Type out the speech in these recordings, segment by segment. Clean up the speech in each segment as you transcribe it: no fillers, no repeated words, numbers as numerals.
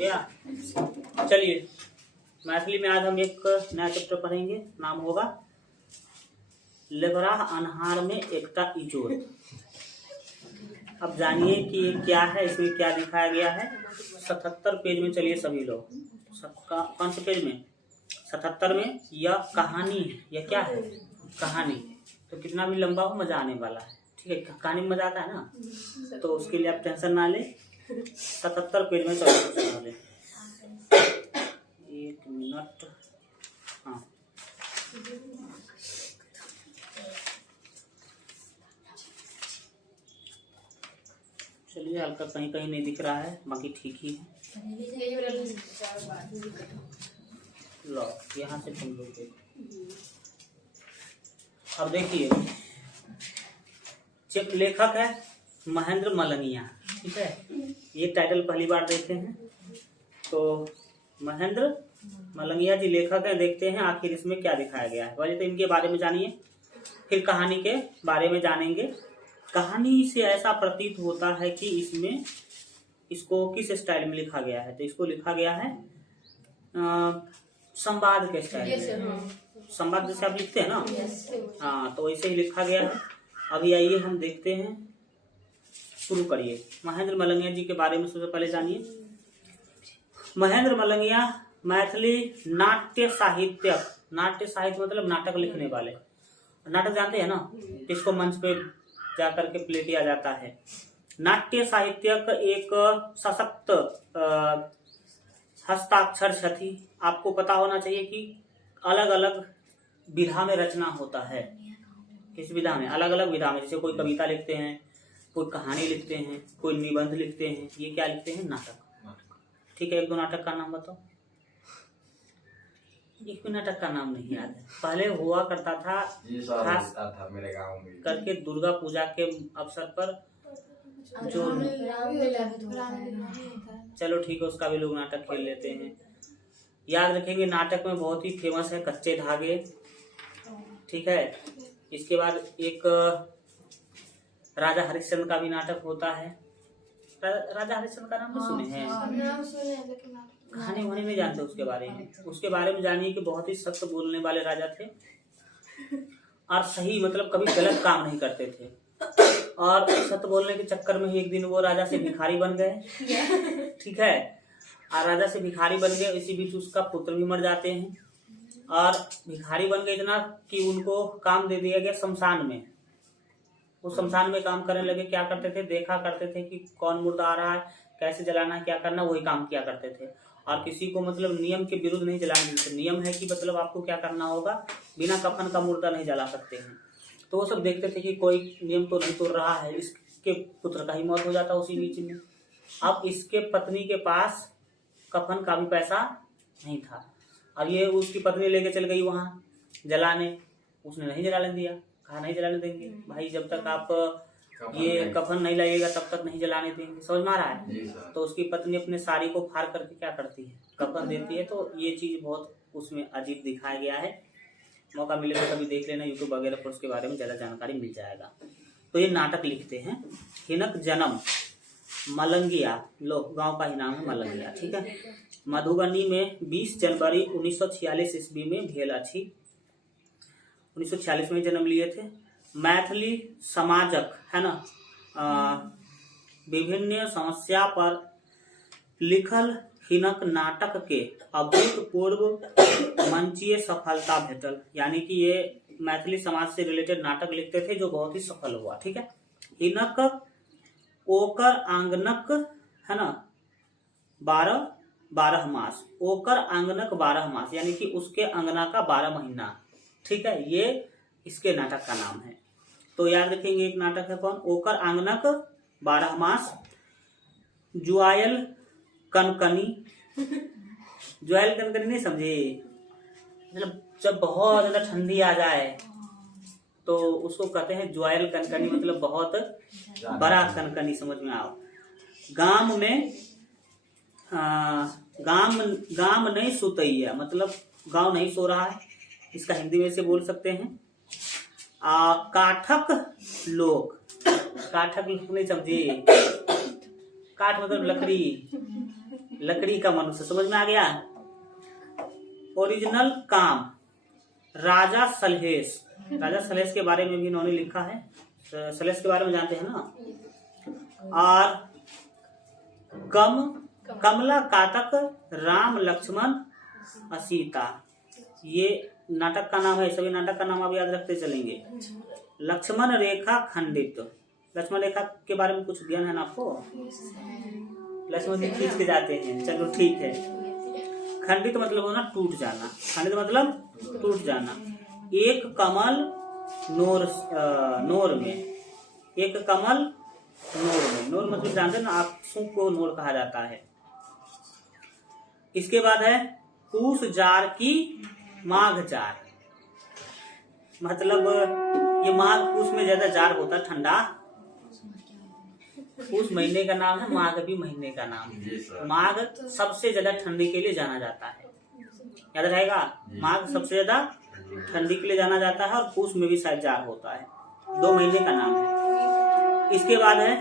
गया। चलिए मैथिली में आज हम एक नया चैप्टर पढ़ेंगे, नाम होगा लेबरा अनहार में एकता इजोर। अब जानिए कि ये क्या है, इसमें क्या दिखाया गया है। 77 पेज में चलिए सभी लोग, कौन से पेज में? 77 में। यह कहानी है, यह क्या है? कहानी। तो कितना भी लंबा हो मजा आने वाला है, ठीक है। कहानी में मजा आता है ना, तो उसके लिए आप टेंशन ना ले। 77 पेज में चलिए। 1 मिनट। हाँ चलिए, हल्का कहीं कहीं नहीं दिख रहा है, बाकी ठीक ही है। लो यहाँ से तुम लोग अब देखिए, लेखक है महेंद्र मलंगिया, ठीक है। ये टाइटल पहली बार देखे हैं, तो महेंद्र मलंगिया जी लेखक है। देखते हैं आखिर इसमें क्या दिखाया गया है। पहले तो इनके बारे में जानिए, फिर कहानी के बारे में जानेंगे। कहानी से ऐसा प्रतीत होता है कि इसमें इसको किस स्टाइल में लिखा गया है, तो इसको लिखा गया है संवाद के स्टाइल में। संवाद जैसे आप लिखते हैं ना, हाँ, तो वैसे ही लिखा गया है। अभी आइए हम देखते हैं, शुरू करिए। महेंद्र मलंगिया जी के बारे में सबसे पहले जानिए। महेंद्र मलंगिया मैथिली नाट्य साहित्यक, नाट्य साहित्य मतलब नाटक लिखने वाले। नाटक जानते हैं ना, इसको मंच पे जाकर के प्ले किया जाता है। नाट्य साहित्यक एक सशक्त हस्ताक्षर छथि। आपको पता होना चाहिए कि अलग अलग विधा में रचना होता है। किस विधा में? अलग अलग विधा में। जैसे कोई कविता लिखते हैं, कोई कहानी लिखते हैं, कोई निबंध लिखते हैं। ये क्या लिखते हैं? नाटक। ठीक है, एक दो नाटक का नाम बताओ। एक भी नाटक का नाम नहीं याद है। पहले हुआ करता था, खास था मेरे गांव में करके दुर्गा पूजा के अवसर पर जो, चलो ठीक है, उसका भी लोग नाटक खेल लेते हैं। याद रखेंगे, नाटक में बहुत ही फेमस है कच्चे धागे, ठीक है। इसके बाद एक राजा हरिश्चंद्र का भी नाटक होता है। राजा हरिश्चंद्र का नाम सुने हैं? कहानी होने नहीं जानते उसके बारे में। उसके बारे में जानिए कि बहुत ही सख्त बोलने वाले राजा थे, और सही मतलब कभी गलत काम नहीं करते थे। और सत्य बोलने के चक्कर में ही एक दिन वो राजा से भिखारी बन गए, ठीक है। और राजा से भिखारी बन गए, इसी बीच उसका पुत्र भी मर जाते हैं। और भिखारी बन गए इतना कि उनको काम दे दिया गया शमशान में। वो शमशान में काम करने लगे। क्या करते थे? देखा करते थे कि कौन मुर्दा आ रहा है, कैसे जलाना है, क्या करना, वही काम किया करते थे। और किसी को मतलब नियम के विरुद्ध नहीं जलाने देते। नियम है कि मतलब आपको क्या करना होगा, बिना कफन का मुर्दा नहीं जला सकते हैं। तो वो सब देखते थे कि कोई नियम तो नहीं तोड़ रहा है। इसके पुत्र का ही मौत हो जाता उसी बीच में। अब इसके पत्नी के पास कफन का भी पैसा नहीं था। अब ये उसकी पत्नी लेके चल गई वहां जलाने, उसने नहीं जलाने दिया। कहा नहीं जलाने देंगे भाई, जब तक आप ये कफन नहीं लगेगा तब तक नहीं जलाने देंगे। समझ में आ रहा है? तो उसकी पत्नी अपने साड़ी को फाड़ करके क्या करती है? कफन देती है। तो ये चीज बहुत उसमें अजीब दिखाया गया है। मौका मिले तो कभी देख लेना यूट्यूब वगैरह पर, उसके बारे में ज्यादा जानकारी मिल जाएगा। तो ये नाटक लिखते हैं। हिनक जन्म मलंगिया, लो गांव का ही नाम है मलंगिया, ठीक है। मधुबनी में 20 जनवरी 1946 ईस्वी में भेल अछि। 1946 में जन्म लिए थे। मैथिली समाजक है ना, विभिन्न समस्या पर लिखल हिनक नाटक के अभूतपूर्व मंचीय सफलता भेटल। यानी कि ये मैथिली समाज से रिलेटेड नाटक लिखते थे जो बहुत ही सफल हुआ, ठीक है। हिनक ओकर आंगनक है ना 12 मास, ओकर आंगनक 12 मास, यानी कि उसके अंगना का 12 महीना, ठीक है। ये इसके नाटक का नाम है। तो याद रखेंगे, एक नाटक है कौन? ओकर आंगनक 12 मास। जुआयल कनकनी, जुआयल कनकनी नहीं समझे? मतलब जब बहुत ज्यादा ठंडी आ जाए तो उसको कहते हैं जुआयल कनकनी, मतलब बहुत बड़ा कनकनी, समझ में आओ। गांव में गांव नहीं सुतैया, मतलब गांव नहीं सो रहा है, इसका हिंदी में से बोल सकते हैं। काठक लोग, काठक लोग नहीं समझे? काठ मतलब लकड़ी, लकड़ी का मनुष्य, समझ में आ गया। ओरिजिनल काम, राजा सलहेश। राजा सलहेश के बारे में भी इन्होंने लिखा है, सलहेश के बारे में जानते हैं ना। और कमला कातक, राम लक्ष्मण सीता, ये नाटक का नाम है। सभी नाटक का नाम आप याद रखते चलेंगे। लक्ष्मण रेखा खंडित, लक्ष्मण रेखा के बारे में कुछ ज्ञान है ना आपको? लक्ष्मण जी खींच के जाते हैं, चलो ठीक है। खंडित मतलब होना टूट जाना, खंडित मतलब टूट जाना। एक कमल नोर में, एक कमल नोर में, नोर मतलब जानते हैं ना, आंसू को नोर कहा जाता है। इसके बाद है पूस जार की माघ जार, मतलब ये माघ पूस में ज्यादा जार होता है, ठंडा। पूस महीने का नाम है, माघ भी महीने का नाम है। माघ सबसे ज्यादा ठंडी के लिए जाना जाता है, याद रहेगा। माघ सबसे ज्यादा ठंडी के लिए जाना जाता है, और पूस में भी शायद जार होता है, 2 महीने का नाम है। इसके बाद है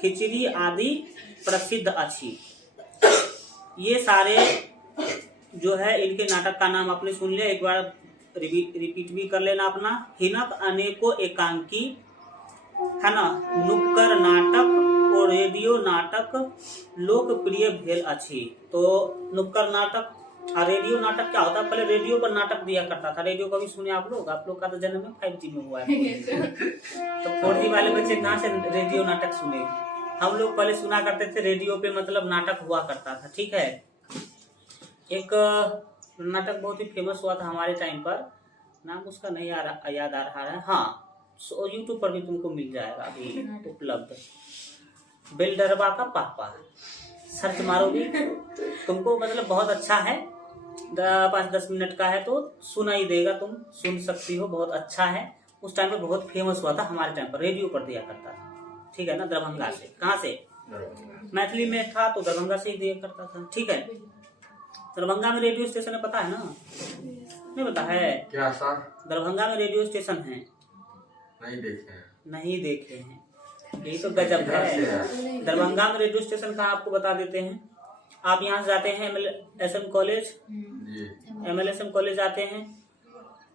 खिचड़ी आदि प्रसिद्ध अच्छी। ये सारे जो है इनके नाटक का नाम आपने सुन लिया, एक बार रिपीट भी कर लेना अपना। हिनक अनेको एकांकी है ना, नुक्कड़ नाटक और रेडियो नाटक लोकप्रिय भेल अच्छी। तो नुक्कड़ नाटक और रेडियो नाटक क्या होता है? पहले रेडियो पर नाटक दिया करता था, रेडियो का भी सुने आप लोग का तो जन्म 5G में हुआ है तो 4G वाले बच्चे कहाँ से रेडियो नाटक सुने? हम लोग पहले सुना करते थे ररेडियो पे, मतलब नाटक हुआ करता था, ठीक है। एक नाटक बहुत ही फेमस हुआ था हमारे टाइम पर, नाम उसका नहीं याद आ रहा है। हाँ, यूट्यूब पर भी तुमको मिल जाएगा अभी उपलब्ध। बेलडरबा का पापा, सर्च मारोगे तुमको, मतलब बहुत अच्छा है। 5-10 मिनट का है तो सुनाई देगा, तुम सुन सकती हो, बहुत अच्छा है। उस टाइम पे बहुत फेमस हुआ था हमारे टाइम पर, रेडियो पर दिया करता था, ठीक है ना। दरभंगा से, कहाँ से? मैथिली में था तो दरभंगा से ही दिया करता था, ठीक है। दरभंगा में रेडियो स्टेशन है, पता है ना? नहीं पता है क्या सर? दरभंगा में रेडियो स्टेशन है, नहीं देखे हैं, यही तो गजब है। दरभंगा में रेडियो स्टेशन का आपको बता देते हैं। आप यहाँ से जाते हैं MLSM कॉलेज, MLSM कॉलेज जाते हैं,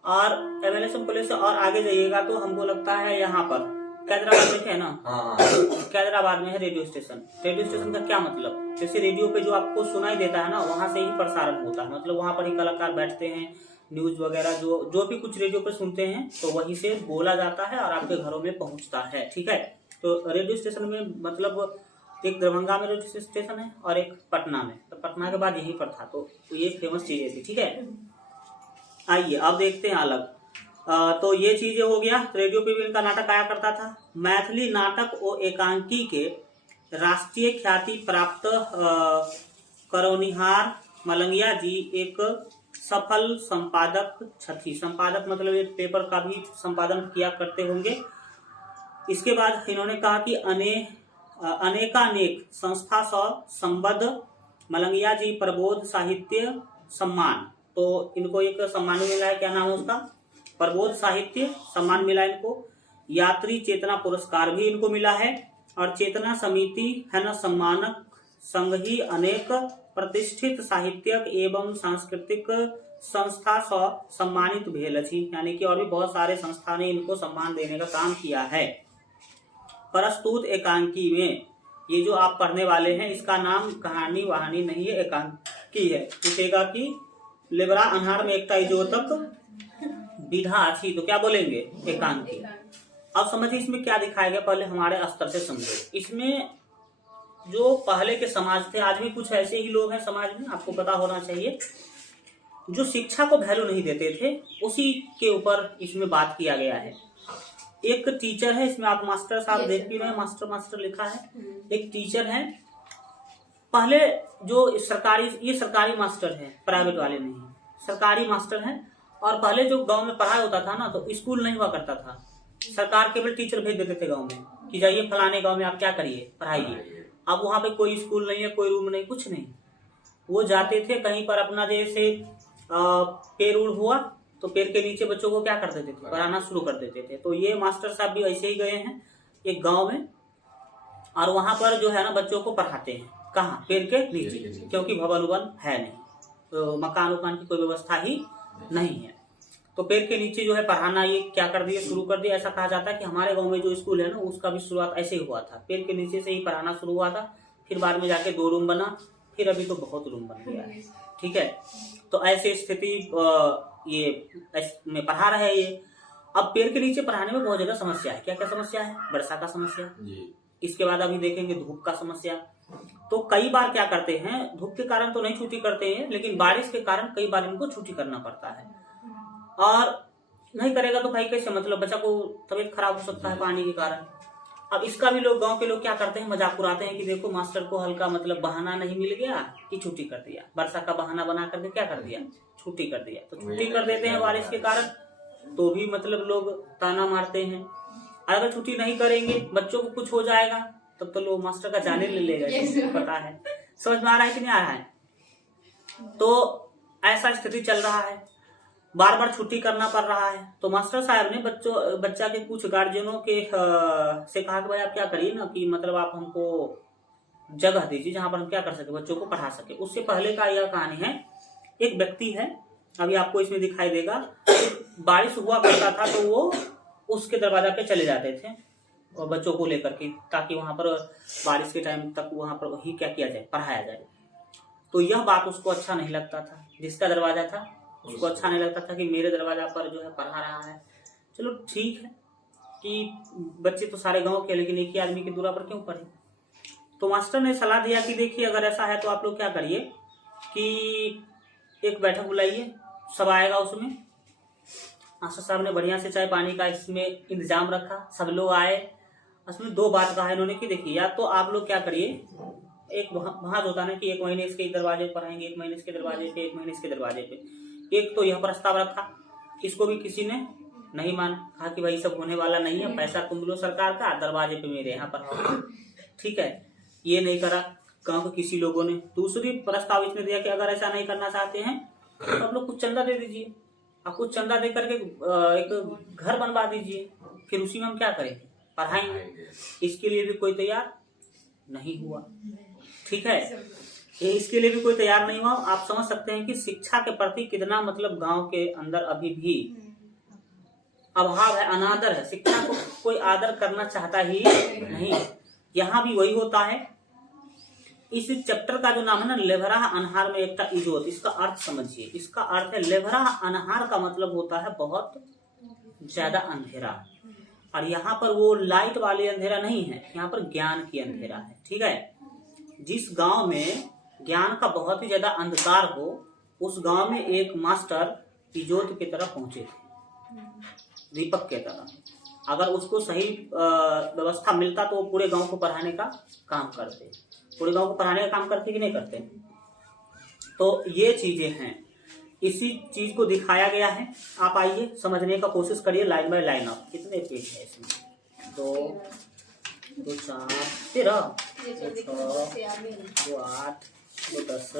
और MLSM कॉलेज से और आगे जाइएगा तो हमको लगता है यहाँ पर कैदराबाद देखे है ना, कैदराबाद में है रेडियो स्टेशन। रेडियो स्टेशन का क्या मतलब? जैसे रेडियो पे जो आपको सुनाई देता है ना, वहाँ से ही प्रसारण होता है, मतलब वहाँ पर ही कलाकार बैठते हैं, न्यूज वगैरह जो भी कुछ रेडियो पे सुनते हैं तो वहीं से बोला जाता है और आपके घरों में पहुंचता है, ठीक है। तो रेडियो स्टेशन में मतलब एक दरभंगा में रेडियो स्टेशन है और एक पटना में, तो पटना के बाद यहीं पर था, तो ये फेमस चीजें थी, ठीक है। आइए अब देखते हैं अलग। तो ये चीजें हो गया, रेडियो पे भी इनका नाटक आया करता था। मैथिली नाटक और एकांकी के राष्ट्रीय ख्याति प्राप्त करौनिहार मलंगिया जी एक सफल संपादक छथी। संपादक मतलब एक पेपर का भी संपादन किया करते होंगे। इसके बाद इन्होंने कहा कि अनेकानेक संस्था से संबद्ध मलंगिया जी प्रबोध साहित्य सम्मान, तो इनको एक सम्मान मिला है, क्या नाम है उसका? प्रबोध साहित्य सम्मान मिला इनको। यात्री चेतना पुरस्कार भी इनको मिला है, और चेतना समिति है न सम्मानक संघ ही अनेक प्रतिष्ठित साहित्यक एवं सांस्कृतिक संस्था से सम्मानित भेल अछि, यानी कि और भी बहुत सारे संस्था ने इनको सम्मान देने का काम किया है। प्रस्तुत एकांकी में ये जो आप पढ़ने वाले हैं, इसका नाम कहानी वहानी नहीं है, एकांकी है। पूछेगा कि लेबरा अनहार में एकटा इजोतक विधा अच्छी, तो क्या बोलेंगे? एकांकी। अब समझिए इसमें क्या दिखाया गया, पहले हमारे स्तर से समझो। इसमें जो पहले के समाज थे, आज भी कुछ ऐसे ही लोग हैं समाज में, आपको पता होना चाहिए, जो शिक्षा को वैल्यू नहीं देते थे, उसी के ऊपर इसमें बात किया गया है। एक टीचर है, इसमें आप मास्टर साहब देख भी रहे हैं, मास्टर लिखा है। एक टीचर है, पहले जो सरकारी मास्टर है, प्राइवेट वाले नहीं, सरकारी मास्टर है। और पहले जो गांव में पढ़ाई होता था ना, तो स्कूल नहीं हुआ करता था, सरकार केवल टीचर भेज देते थे गांव में कि जाइए फलाने गांव में आप क्या करिए, पढ़ाइए। अब वहां पे कोई स्कूल नहीं है, कोई रूम नहीं, कुछ नहीं। वो जाते थे कहीं पर अपना, जैसे पेड़ उड़ हुआ तो पेड़ के नीचे बच्चों को क्या कर देते थे? पढ़ाना शुरू कर देते थे। तो ये मास्टर साहब भी ऐसे ही गए हैं एक गांव में, और वहां पर जो है ना बच्चों को पढ़ाते हैं। कहाँ? पेड़ के नीचे, क्योंकि भवन उवन है नहीं, तो मकान उकान की कोई व्यवस्था ही नहीं है। तो पेड़ के नीचे जो है पढ़ाना ये क्या कर दिया, शुरू कर दिया। ऐसा कहा जाता है कि हमारे गांव में जो स्कूल है ना, उसका भी शुरुआत ऐसे ही हुआ था, पेड़ के नीचे से ही पढ़ाना शुरू हुआ था। फिर बाद में जाके 2 रूम बना, फिर अभी तो बहुत रूम बन गया है। ठीक है, तो ऐसे स्थिति ये में पढ़ा रहे हैं ये। अब पेड़ के नीचे पढ़ाने में बहुत ज्यादा समस्या है। क्या क्या समस्या है? वर्षा का समस्या, इसके बाद अभी देखेंगे धूप का समस्या। तो कई बार क्या करते हैं, धूप के कारण तो नहीं छुट्टी करते हैं, लेकिन बारिश के कारण कई बार इनको छुट्टी करना पड़ता है। और नहीं करेगा तो भाई कैसे, मतलब बच्चा को तबीयत खराब हो सकता है पानी के कारण। अब इसका भी लोग, गांव के लोग क्या करते हैं, मजाक उड़ाते हैं कि देखो मास्टर को हल्का मतलब बहाना नहीं मिल गया कि छुट्टी कर दिया, वर्षा का बहाना बना करके क्या कर दिया, छुट्टी कर दिया। तो छुट्टी कर देते हैं बारिश के कारण, तो भी मतलब लोग ताना मारते हैं। अगर छुट्टी नहीं करेंगे, बच्चों को कुछ हो जाएगा, तब तो लोग मास्टर का जाने ले लेगा। पता है, समझ में आ रहा है कि नहीं आ रहा है? तो ऐसा स्थिति चल रहा है, बार बार छुट्टी करना पड़ रहा है। तो मास्टर साहब ने बच्चा के कुछ गार्जियनों के से कहा कि भाई आप क्या करिए ना, कि मतलब आप हमको जगह दीजिए जहां पर हम क्या कर सके, बच्चों को पढ़ा सके। उससे पहले का यह कहानी है, एक व्यक्ति है, अभी आपको इसमें दिखाई देगा, बारिश हुआ करता था तो वो उसके दरवाजा पे चले जाते थे और बच्चों को लेकर के, ताकि वहां पर बारिश के टाइम तक वहां पर ही क्या किया जाए, पढ़ाया जाए। तो यह बात उसको अच्छा नहीं लगता था, जिसका दरवाजा था उसको अच्छा नहीं लगता था कि मेरे दरवाजा पर जो है पढ़ा रहा है। चलो ठीक है कि बच्चे तो सारे गांव के, लेकिन एक ही आदमी के दूरा पर क्यों पढ़े। तो मास्टर ने सलाह दिया कि देखिए अगर ऐसा है तो आप लोग क्या करिए कि एक बैठक बुलाइए, सब आएगा उसमें। मास्टर साहब ने बढ़िया से चाय पानी का इसमें इंतजाम रखा, सब लोग आए। उसमें 2 बात कहा इन्होंने कि देखिए या तो आप लोग क्या करिए, एक वहां होता है कि 1 महीने इसके दरवाजे पर पढ़ाएंगे, 1 महीने इसके दरवाजे पे, 1 महीने इसके दरवाजे पे। एक तो यह प्रस्ताव रखा, इसको भी किसी ने नहीं माना, कहा कि भाई सब होने वाला नहीं है, पैसा तुम लो सरकार का, दरवाजे पे मेरे यहाँ पर। ठीक है, ये नहीं करा गांव के किसी लोगों ने। दूसरी प्रस्ताव इसने दिया कि अगर ऐसा नहीं करना चाहते हैं तो आप लोग कुछ चंदा दे दीजिए, आप कुछ चंदा दे करके एक घर बनवा दीजिए, फिर उसी में हम क्या करेंगे, पढ़ाएंगे। इसके लिए भी कोई तैयार नहीं हुआ। ठीक है, इसके लिए भी कोई तैयार नहीं हुआ। आप समझ सकते हैं कि शिक्षा के प्रति कितना मतलब गांव के अंदर अभी भी अभाव है, अनादर है। शिक्षा को कोई आदर करना चाहता ही नहीं। यहाँ भी वही होता है। इस चैप्टर का जो नाम है ना, लेभराह अनहार में एकटा इजोत, इसका अर्थ समझिए। इसका अर्थ है, लेभराह अनहार का मतलब होता है बहुत ज्यादा अंधेरा, और यहाँ पर वो लाइट वाली अंधेरा नहीं है, यहाँ पर ज्ञान की अंधेरा है। ठीक है, जिस गांव में ज्ञान का बहुत ही ज्यादा अंधकार हो, उस गांव में एक मास्टर इजोत की तरह पहुंचे थे, दीपक के तरह। अगर उसको सही व्यवस्था मिलता तो वो पूरे गांव को पढ़ाने का काम करते, पूरे गांव को पढ़ाने का काम करते कि नहीं करते। तो ये चीजें हैं, इसी चीज को दिखाया गया है। आप आइए समझने का कोशिश करिए लाइन बाय लाइन। आप कितने पेज है इसमें, 2 2 4 13 2 8 2 10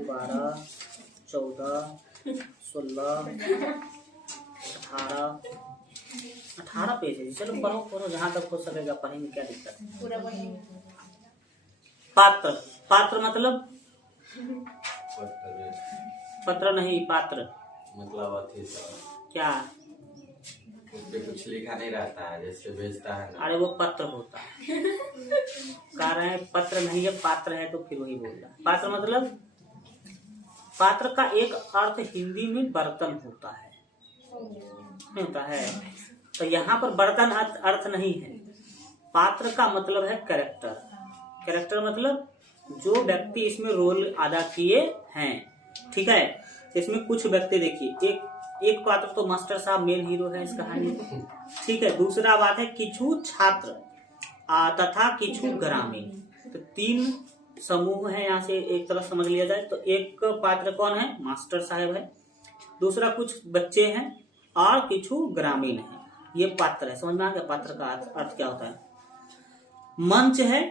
12 14 16 18 पेज है। चलो पढ़ो पढ़ो, जहां तक हो सकेगा पढ़ेंगे, क्या दिक्कत है। पात्र, पात्र मतलब पत्र नहीं, पात्र मतलब क्या, कुछ लिखा नहीं रहता है जैसे भेजता है ना। अरे वो पत्र होता है। कह रहे हैं पत्र नहीं है, पात्र है, तो फिर वही बोल रहा है। पात्र मतलब, पात्र का एक अर्थ हिंदी में बर्तन होता है, नहीं होता है। तो यहाँ पर बर्तन अर्थ नहीं है। पात्र का मतलब है कैरेक्टर। कैरेक्टर मतलब जो व्यक्ति इसमें रोल अदा किए हैं। ठीक है, इसमें कुछ व्यक्ति देखिए, एक पात्र तो मास्टर साहब मेन हीरो है इस कहानी में। ठीक है, दूसरा बात है किछु छात्र तथा किछु ग्रामीण। तो 3 समूह है, यहाँ से एक तरफ समझ लिया जाए तो। एक पात्र कौन है, मास्टर साहब है, दूसरा कुछ बच्चे हैं, और किछु ग्रामीण है। ये पात्र है, समझ में आ गया पात्र का अर्थ क्या होता है। मंच है,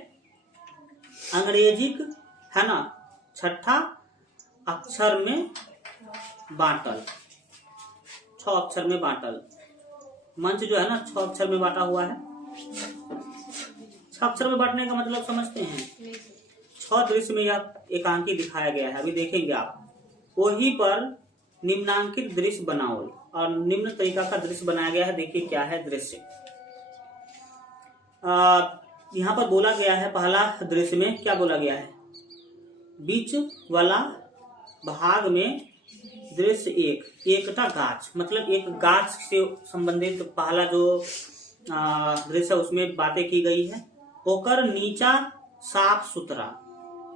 अंग्रेजिक है ना, 6 अक्षर में बांटल, 6 अक्षर में बांटल। मंच जो है ना 6 अक्षर में बांटा हुआ है। 6 अक्षर में बांटने का मतलब समझते हैं, 6 सदृश्य में यह एकांकी दिखाया गया है। अभी देखेंगे आप। वही पर निम्नांकित दृश्य बनाओ, और निम्न तरीका का दृश्य बनाया गया है। देखिए क्या है दृश्य। यहाँ पर बोला गया है, पहला दृश्य में क्या बोला गया है, बीच वाला भाग में दृश्य एकटा गाछ, मतलब एक गाछ से संबंधित पहला जो दृश्य उसमें बातें की गई है। ओकर नीचा साफ सुथरा,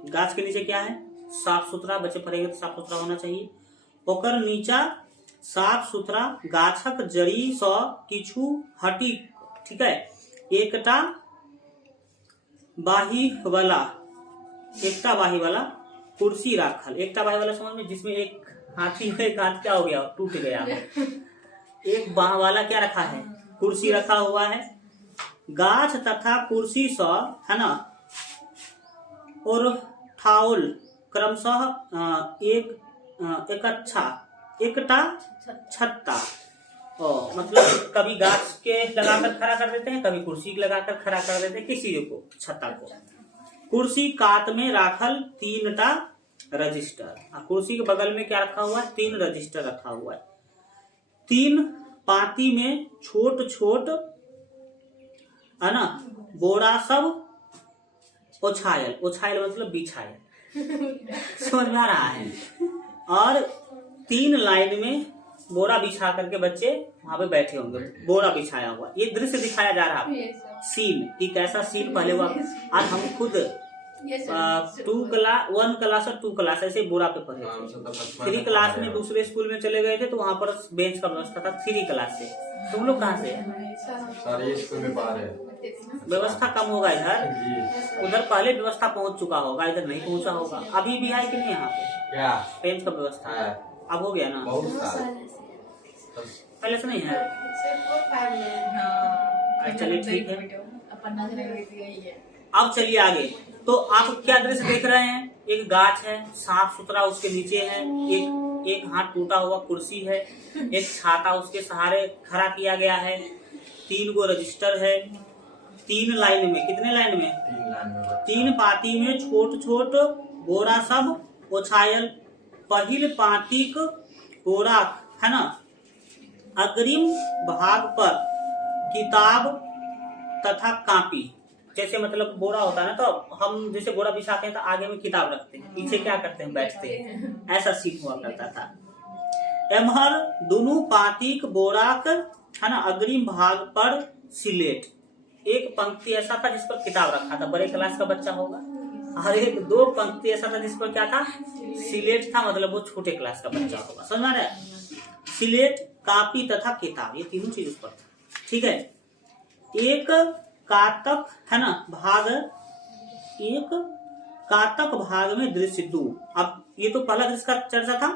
गाछ के नीचे क्या है, साफ सुथरा, बच्चे पढ़ेंगे तो साफ सुथरा होना चाहिए। ओकर नीचा साफ सुथरा गाछक जड़ी सँ किछु हटी, ठीक है, एकटा बाही वाला कुर्सी राखल। एकटा बाही वाला समझ में, जिसमें एक हाथी में एक हाथ क्या हो गया, टूट गया। एक बाह वाला क्या रखा है, कुर्सी रखा हुआ है। गाछ तथा कुर्सी सँ, है ना, और ठाउल क्रमशः एकटा छत्ता, मतलब कभी गाछ के लगाकर खड़ा कर देते हैं, कभी कुर्सी लगाकर खड़ा कर देते हैं, किसी को छत्ता को। कुर्सी कात में राखल 3टा रजिस्टर, कुर्सी के बगल में क्या रखा हुआ है, 3 रजिस्टर रखा हुआ है। 3 पाती में छोट छोट, है ना, बोरा सब ओछायल मतलब बिछायल, समझ में आ रहा है। और 3 लाइन में बोरा बिछा करके बच्चे वहां पे बैठे होंगे, बोरा बिछाया हुआ। ये दृश्य दिखाया जा रहा है, सीन कि कैसा सीन पहले हुआ। आज हम खुद 1 क्लास और 2 क्लास ऐसे बोरा पे पढ़े थे। 3 क्लास में दूसरे स्कूल में चले गए थे, तो वहाँ पर बेंच का व्यवस्था था 3 क्लास से। तुम लोग कहाँ से? सारे स्कूल में पढ़ रहे। व्यवस्था कम होगा इधर, उधर पहले व्यवस्था पहुँच चुका होगा, इधर नहीं पहुँचा होगा। अभी भी है कि नहीं यहाँ पे क्या बेंच का व्यवस्था? अब हो गया ना, पहले से नहीं है। चलिए ठीक है, अब चलिए आगे। तो आप क्या दृश्य देख रहे हैं, एक गाछ है साफ सुथरा, उसके नीचे है एक हाथ टूटा हुआ कुर्सी है, एक छाता उसके सहारे खड़ा किया गया है, 3 गो रजिस्टर है, 3 लाइन में, कितने लाइन में, 3 पाती में छोट छोट बोरा सब ओछायल। पहिल पातिक बोरा, है ना, अग्रिम भाग पर किताब तथा कापी। जैसे मतलब बोरा होता है ना, तो हम जैसे बोरा बिछाते हैं तो आगे में किताब रखते हैं, पीछे क्या करते हैं, बैठते हैं। ऐसा सीन हुआ करता था। एमहर दोनों पातिक बोराक, है ना, अग्रिम भाग पर सिलेट। एक पंक्ति ऐसा था जिस पर किताब रखा था, बड़े क्लास का बच्चा होगा, और 2 पंक्ति ऐसा था जिस पर क्या था, सिलेट था, मतलब वो छोटे क्लास का बच्चा होगा। समझ में आ रहा है? सिलेट, कापी तथा किताब, ये तीनों चीज उस पर था, ठीक है। एक कातक, है ना, कातक भाग में दृश्य 2। अब ये तो पहला दृश्य का चर्चा था।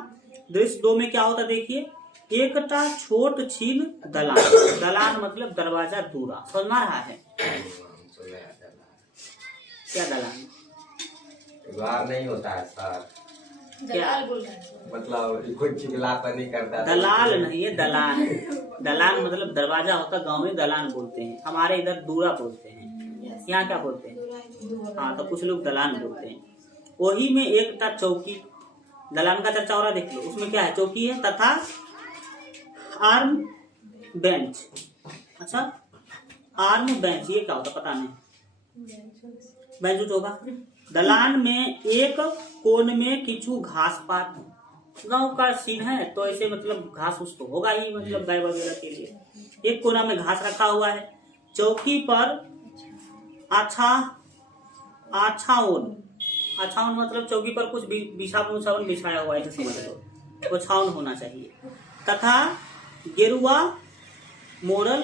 दृश्य 2 में क्या होता, देखिए, एकटा छोट छीन दलान मतलब दरवाजा दूरा। समझ में आ रहा है? क्या दलान? द्वार नहीं होता है सर, दलाल बोल रहे हैं, मतलब कोई चिल्लाता नहीं करता। दलाल नहीं है, दलान। दलान मतलब दरवाजा होता, गांव में दलान बोलते हैं, हमारे इधर दूरा बोलते हैं। यहाँ क्या बोलते हैं? हाँ, तो कुछ लोग दलान बोलते हैं। वही में एकटा चौकी, दलान का चर्चा हो रहा है, देख लो। उसमें क्या है, चौकी है तथा आर्म बेंच। अच्छा, आर्म बेंच ये क्या होता पता नहीं, बेंच होगा। दलान में एक कोन में किछु घास पात, गांव का सीन है तो ऐसे मतलब घास उस तो होगा ही, मतलब गाय वगैरह के लिए। एक कोना में घास रखा हुआ है। चौकी पर आछावन मतलब चौकी पर कुछ बिछावन बिछाया हुआ है, समझ लो, वो छावन होना चाहिए। तथा गेरुआ मोरल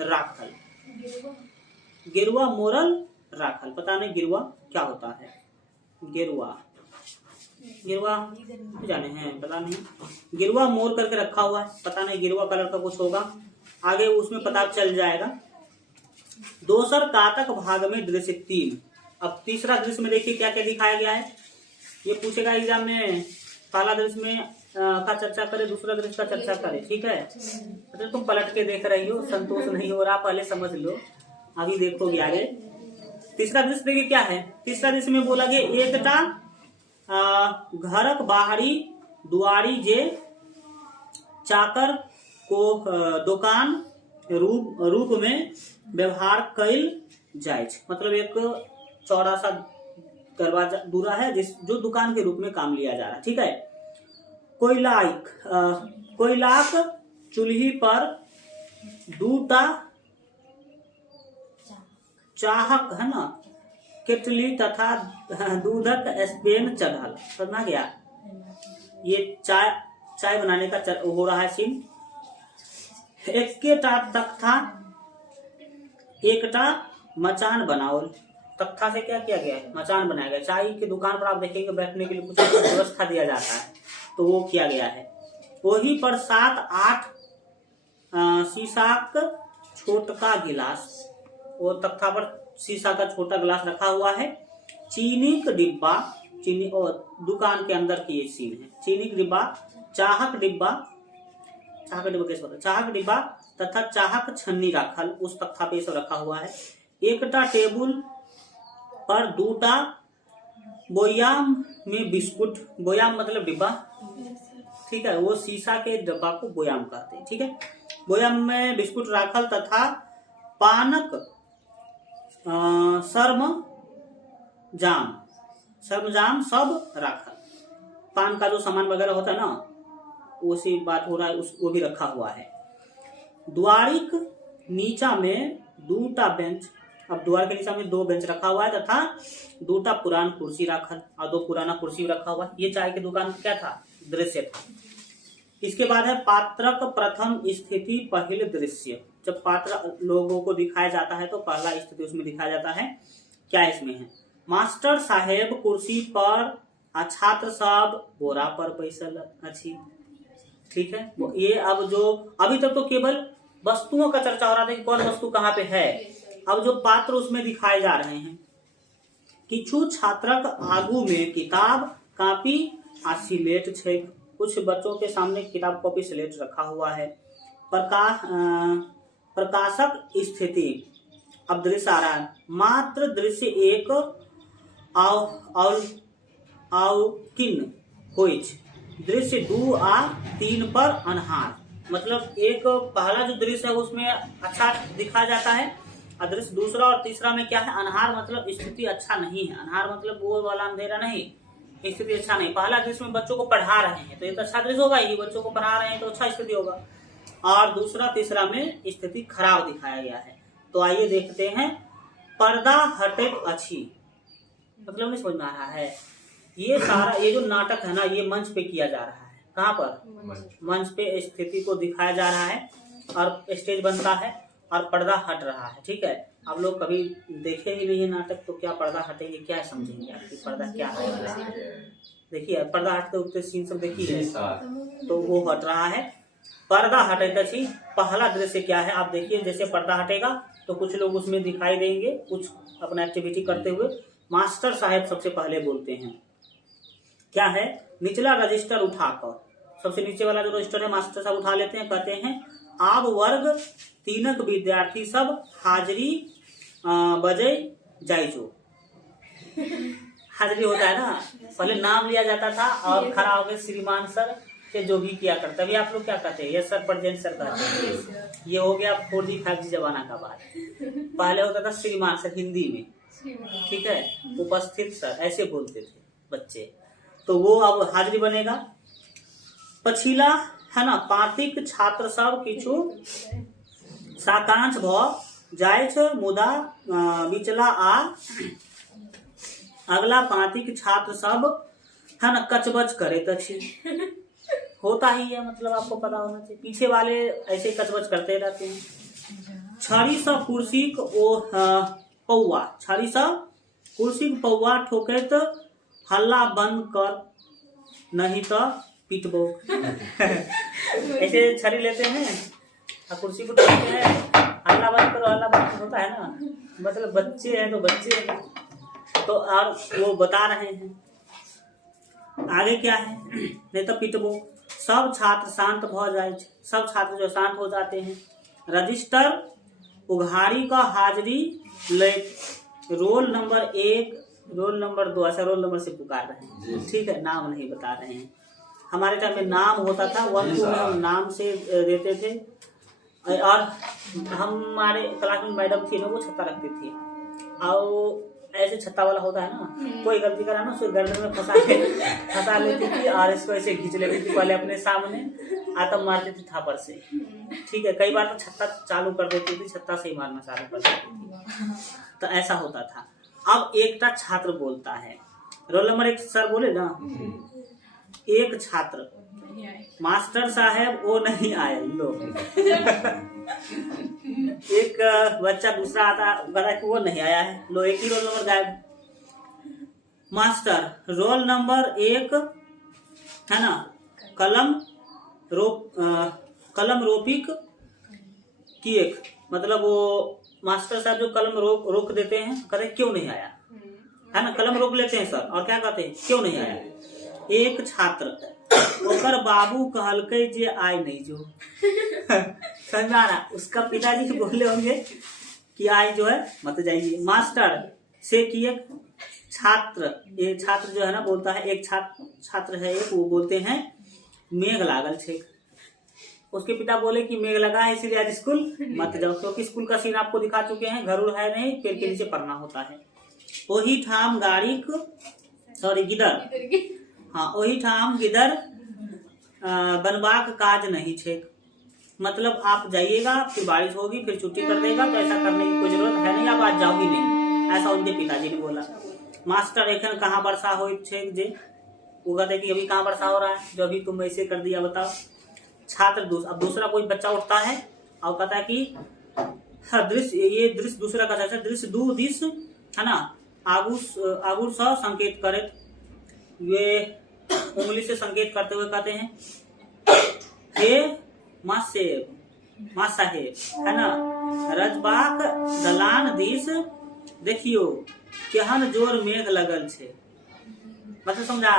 राखल, गेरुआ मोरल राखल, पता नहीं गिरुआ क्या होता है। गिरुआ जाने हैं, पता नहीं। गिरुआ मोर करके रखा हुआ है, पता नहीं गिरुआ कलर का कुछ होगा, आगे उसमें पता चल जाएगा। दोसर कातक भाग में दृश्य 3। अब तीसरा दृश्य में देखिए क्या क्या दिखाया गया है, ये पूछेगा एग्जाम में। पहला दृश्य में का चर्चा करे, दूसरा दृश्य का चर्चा करे, ठीक है। अच्छा, तुम पलट के देख रही हो, संतोष नहीं हो रहा, पहले समझ लो, अभी देखोगे आगे। तीसरा दृश्य देखिए क्या है। तीसरा दृश्य में बोला गया एकटा घरक बाहरी दुआरी जे चाकर को दुकान रूप में व्यवहार कैल जाए। मतलब एक चौड़ा सा दरवाजा दूरा है जो दुकान के रूप में काम लिया जा रहा है। ठीक है। कोयलाक चूल्ही पर दूटा चाहक है ना केटली तथा दूधक स्पेन चढ़ल। समझा गया। ये चाय बनाने का हो रहा है सीन। एकटा तख्ता एकटा मचान बनाओ। तख्ता से क्या किया गया है? मचान बनाया गया। चाय की दुकान पर आप देखेंगे बैठने के लिए कुछ व्यवस्था दिया जाता है, तो वो किया गया है। वही पर 7-8 शीशा का छोटका गिलास, वो तख्ता पर शीशा का छोटा गिलास रखा हुआ है। चीनी का डिब्बा, चीनी और दुकान के अंदर की ये सीन है। चीनी का डिब्बा, चाहक डिब्बा कैसे होता है? चाहक डिब्बा तथा चाहक छन्नी रखल उस तख्ता पे सब रखा हुआ है। एकटा टेबुल पर दूटा बोयाम में बिस्कुट, बोयाम मतलब डिब्बा, ठीक है, वो शीशा के डिब्बा को बोयाम कहते हैं। ठीक है। बोयाम में बिस्कुट रखल तथा पानक सरमजाम सब रखल। पान का जो सामान वगैरह होता है ना, उसी बात हो रहा है, वो भी रखा हुआ है। द्वारिक नीचा में दूटा बेंच, अब द्वार के नीचा में 2 बेंच रखा हुआ है तथा दूटा पुरान कुर्सी रखल और 2 पुराना कुर्सी रखा हुआ है। ये चाय की दुकान क्या था? दृश्य था। इसके बाद है पात्रक प्रथम स्थिति पहले दृश्य। जब पात्र लोगों को दिखाया जाता है तो पहला स्थिति उसमें दिखाया जाता है। क्या इसमें है? मास्टर साहेब कुर्सी पर आ छात्र साहब बोरा पर बैसल अच्छी। ठीक है। ये अब जो अभी तक तो केवल वस्तुओं का चर्चा हो रहा था कि कौन वस्तु कहाँ पे है। अब जो पात्र उसमें दिखाए जा रहे हैं। किछु छात्रक आगू में किताब कॉपी आ सिलेट छे। कुछ बच्चों के सामने किताब कॉपी स्लेट रखा हुआ है। प्रकाशक स्थिति, अब दृश्य आ रहा है। मात्र दृश्य एक आवकिन होइच। दृश्य 2 आ 3 पर अनहार। मतलब एक पहला जो दृश्य है उसमें अच्छा दिखा जाता है और दृश्य दूसरा और तीसरा में क्या है? अनहार, मतलब स्थिति अच्छा नहीं है। अनहार मतलब वो वाला अंधेरा नहीं, स्थिति अच्छा नहीं। पहला दृश्य में बच्चों को पढ़ा रहे हैं तो ये तो अच्छा दृश्य होगा ही, बच्चों को पढ़ा रहे हैं तो अच्छा स्थिति होगा। और दूसरा तीसरा में स्थिति खराब दिखाया गया है। तो आइए देखते हैं। पर्दा हटत अच्छी, मतलब नहीं समझ में आ रहा है। ये सारा ये जो नाटक है ना, ये मंच पे किया जा रहा है। कहाँ पर? मंच पे स्थिति को दिखाया जा रहा है और स्टेज बनता है और पर्दा हट रहा है। ठीक है। आप लोग कभी देखे ही नहीं है नाटक, तो क्या पर्दा हटेंगे, क्या समझेंगे आपकी पर्दा क्या है? देखिए पर्दा हटते उठते सीन सब देखिए, तो वो हट रहा है। पर्दा हटे अच्छी। पहला दृश्य क्या है आप देखिए। जैसे पर्दा हटेगा तो कुछ लोग उसमें दिखाई देंगे, कुछ अपना एक्टिविटी करते हुए। मास्टर साहब सबसे पहले बोलते हैं। क्या है? निचला रजिस्टर उठाकर, सबसे नीचे वाला जो रजिस्टर है मास्टर साहब उठा लेते हैं। कहते हैं आब वर्ग 3 विद्यार्थी सब हाजिरी बजे जाइजो। हाजिरी होता है ना, पहले नाम लिया जाता था और खड़ा होकर श्रीमान सर से जो भी किया करता। अभी आप लोग क्या कहते हैं? यस सर, प्रेजेंट सर कहते हैं। ये हो गया 4G 5G जमाना का बात। पहले होता था श्रीमान सर हिंदी में, ठीक है, उपस्थित सर ऐसे बोलते थे बच्चे। तो वो अब हाजिरी बनेगा। पछिला है ना, पांतिक छात्र सब किछु साकांक्ष भ जाय मुदा बिचला आ अगला पांतिक छात्र सब है ना कचबच करे तछी। होता ही है, मतलब आपको पता होना चाहिए। पीछे वाले ऐसे कचबच करते रहते हैं। छड़ी सा कुर्सी पौआ, छड़ी सा कुर्सी पौआ ठोके तो हल्ला बंद कर नहीं तो पीटबो। ऐसे छड़ी लेते हैं और कुर्सी को ठोकते हैं, हल्ला बंद करो, हल्ला बंद होता है ना। मतलब बच्चे हैं तो बच्चे तो और वो बता रहे हैं आगे क्या है, नहीं तो पीटबो। सब छात्र शांत भ जाए, सब छात्र जो शांत हो जाते हैं। रजिस्टर उघाड़ी का हाजिरी रोल नंबर 1, रोल नंबर 2, ऐसा रोल नंबर से पुकार रहे हैं, ठीक है, नाम नहीं बता रहे हैं। हमारे टाइम में नाम होता था, 1 2 में हम नाम से देते थे। और हमारे क्लास में मैडम थी ना, वो छत्ता रखती थी, और ऐसे छत्ता वाला होता है ना, कोई गलती करा ना उसको गर्दन में फंसा लेती थी और इसको ऐसे खींच लेती थी पहले अपने सामने, आतम मारती थी थापर से, ठीक है। कई बार तो छत्ता चालू कर देती थी, छत्ता से ही मारना चालू कर देती थी, तो ऐसा होता था। अब एक छात्र बोलता है, रोल नंबर 1 सर बोले ना, एक छात्र, मास्टर साहब वो नहीं आए, लो एक बच्चा दूसरा आता कहता कि वो नहीं आया है, लो एक ही रोल नंबर गायब। मास्टर रोल नंबर 1 है ना, कलम रोपिक की एक, मतलब वो मास्टर साहब जो कलम रोक देते हैं, कहते क्यों नहीं आया, है ना, कलम रोक लेते हैं सर, और क्या कहते हैं क्यों नहीं आया। एक छात्र, ओकर बाबू कहलके जे आय नहीं जो समझा ना, उसका पिताजी बोले होंगे कि आय जो है मत जाइए। मास्टर से कि एक छात्र, ये छात्र जो है ना बोलता है, एक छात्र है एक, वो बोलते हैं मेघ लागल छे। उसके पिता बोले कि मेघ लगा है इसलिए आज स्कूल मत जाओ, क्योंकि स्कूल का सीन आपको दिखा चुके हैं, घर है नहीं, पेड़ के नीचे पढ़ना होता है। वही ठाम गाड़ी गिदर, हाँ वही ठाम गिदर बनबाक काज नहीं छे, मतलब आप जाइएगा फिर बारिश होगी फिर छुट्टी कर देगा, तो ऐसा करने की कोई जरूरत है नहीं, आप आज जाओगी नहीं, ऐसा उनके पिताजी ने बोला। मास्टर एखन कहाँ वर्षा हो छे जे, वो कहते कि अभी कहाँ वर्षा हो रहा है जो अभी तुम ऐसे कर दिया, बताओ। छात्र अब दूसरा कोई बच्चा उठता है और कहता है कि दृश्य, ये दृश्य दूसरा का है, दृश्य दू दिश है ना, आगुर सा संकेत करे, ये उंगली से संकेत करते हुए कहते हैं हे माँ साहेब है ना, रजबाक दलान दिस देखियो केहन जोर मेघ लगल छे, मतलब समझा,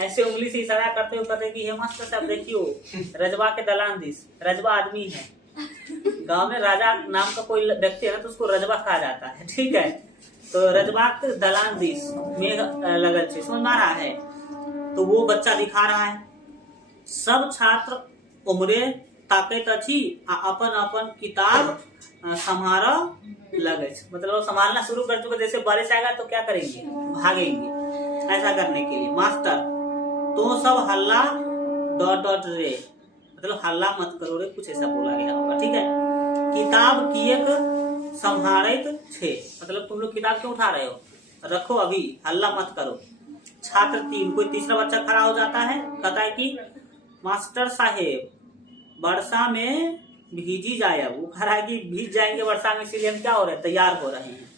ऐसे उंगली से इशारा करते हुए कहते कि हे मास्टर साहब देखियो रजबा के दलान दिस, रजबा आदमी है, गांव में राजा नाम का कोई व्यक्ति है ना तो उसको रजबा कहा जाता है, ठीक है। तो रजबा के दलान दिस मेघ लगल छे, समझ में आ रहा है। तो वो बच्चा दिखा रहा है, सब छात्र उमरे ताकत अच्छी अपन अपन किताब संभारा लगे, मतलब संभालना शुरू कर चुके, जैसे बारिश आएगा तो क्या करेंगे, भागेंगे, ऐसा करने के लिए। मास्टर तो सब हल्ला डॉट रे, मतलब हल्ला मत करो रे, कुछ ऐसा बोला गया होगा, ठीक है। किताब की एक संभारित छे, मतलब तुम लोग किताब क्यों उठा रहे हो, रखो अभी, हल्ला मत करो। छात्र 3, कोई तीसरा बच्चा खड़ा हो जाता है, कहता है कि मास्टर साहेब वर्षा में भीजी जाए, वो कह रहा है कि भीज जाएंगे वर्षा में, इसीलिए हम क्या हो रहे हैं, तैयार हो रहे हैं।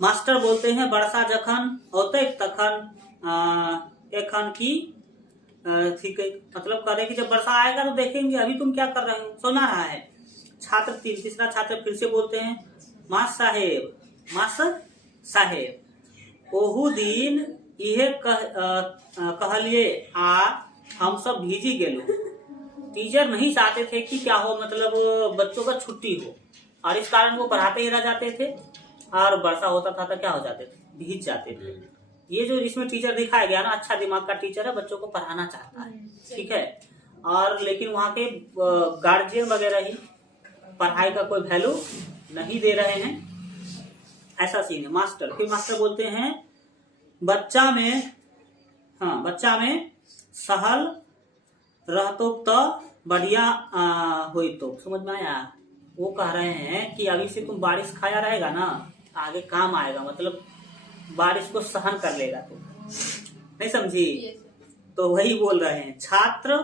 मास्टर बोलते हैं वर्षा जखन होते तखन एखन की ठीक है, मतलब कह रहे कि जब वर्षा आएगा तो देखेंगे, अभी तुम क्या कर रहे हो, सुना रहा है। छात्र 3, तीसरा छात्र फिर से बोलते हैं मास्टर साहेब ओहू दिन इहे कहलिए आ हम सब भीजी गेलो, टीचर नहीं चाहते थे कि क्या हो, मतलब बच्चों का छुट्टी हो, और इस कारण वो पढ़ाते ही रह जाते थे, और वर्षा होता था तो क्या हो जाते थे, भीज जाते थे। ये जो इसमें टीचर दिखाया गया ना, अच्छा दिमाग का टीचर है, बच्चों को पढ़ाना चाहता है, ठीक है। और लेकिन वहाँ के गार्जियन वगैरह ही पढ़ाई का कोई वैल्यू नहीं दे रहे हैं, ऐसा सीन है। मास्टर फिर मास्टर बोलते हैं बच्चा में सहल रहतो तो बढ़िया हुई, तो समझ में आया। वो कह रहे हैं कि अभी से तुम बारिश खाया रहेगा ना, आगे काम आएगा, मतलब बारिश को सहन कर लेगा तुम, नहीं समझी। तो वही बोल रहे हैं, छात्र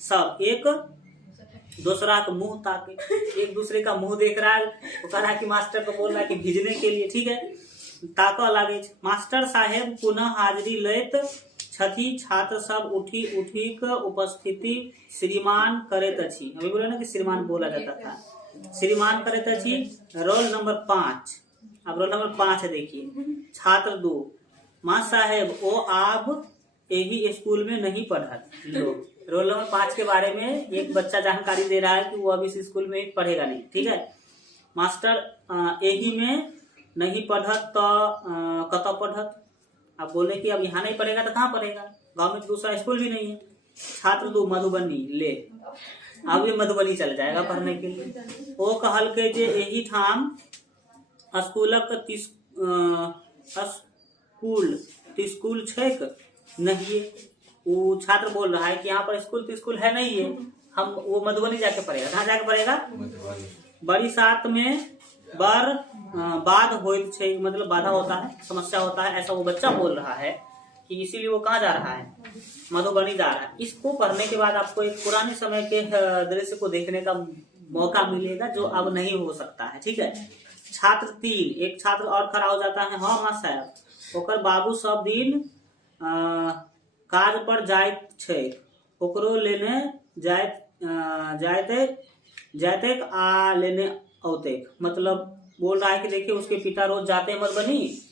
सब एक दूसरा का मुंह ताके, एक दूसरे का मुंह देख रहा है, वो कह रहा है कि मास्टर को बोल रहा है कि भिजने के लिए, ठीक है, ताका लागे। मास्टर साहेब पुनः हाजिरी लेत छथि, छात्र सब उठी के उपस्थिति श्रीमान करेत अछि, अभी बोले ना कि श्रीमान बोला जाता था, श्रीमान करेत अछि। रोल नंबर 5, अब रोल नंबर 5 है, देखिए। छात्र 2 माँ साहेब ओ आप यही स्कूल में नहीं पढ़त, लो रोल नंबर 5 के बारे में एक बच्चा जानकारी दे रहा है कि वो अभी इस स्कूल में पढ़ेगा नहीं, ठीक है। मास्टर यही में नहीं पढ़त तो कतौ पढ़त। अब बोले कि अब यहाँ नहीं पढ़ेगा तो कहाँ पढ़ेगा, गांव में तो दूसरा स्कूल भी नहीं है। छात्र दो मधुबनी ले, अब भी मधुबनी चल जाएगा पढ़ने के लिए। वो कहल के जे यही ठाम स्कूलक स्कूल छेक नहीं। वो छात्र बोल रहा है कि यहाँ पर स्कूल है नहीं है, हम वो मधुबनी जाके पढ़ेगा। कहाँ जाके पढ़ेगा? बड़ी सात में बार बाद होइत छे, मतलब बाधा होता है, समस्या होता है, ऐसा वो बच्चा बोल रहा है कि इसीलिए वो कहाँ जा रहा है? मधुबनी जा रहा है। इसको पढ़ने के बाद आपको एक पुराने समय के दृश्य को देखने का मौका मिलेगा जो अब नहीं हो सकता है। ठीक है। छात्र 3, एक छात्र और खड़ा हो जाता है। हाँ माँ साहब, ओकर बाबू सब दिन काज पर जाइत छे, ओकरो लेने जायते आ लेने औते। मतलब बोल रहा है कि देखिए उसके पिता रोज जाते हैं मधुबनी,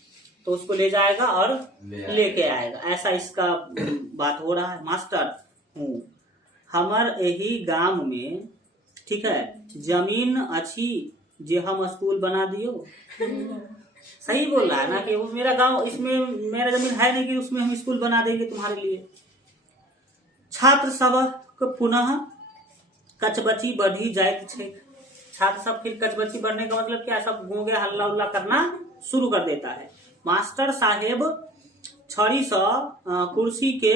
तो उसको ले जाएगा और लेके आएगा, ऐसा इसका बात हो रहा है। मास्टर हूँ हमार यही गांव में, ठीक है, जमीन अच्छी जे हम स्कूल बना दियो। सही बोल रहा है ना कि वो मेरा गांव, इसमें मेरा जमीन है नहीं कि उसमें हम स्कूल बना देंगे तुम्हारे लिए। छात्र सब पुनः कचबची बढ़ी जायत छे। छात्र सब फिर कचबची बढ़ने का मतलब क्या, सब गूंगे हल्ला उल्ला करना शुरू कर देता है। मास्टर साहेब छड़ी सा कुर्सी के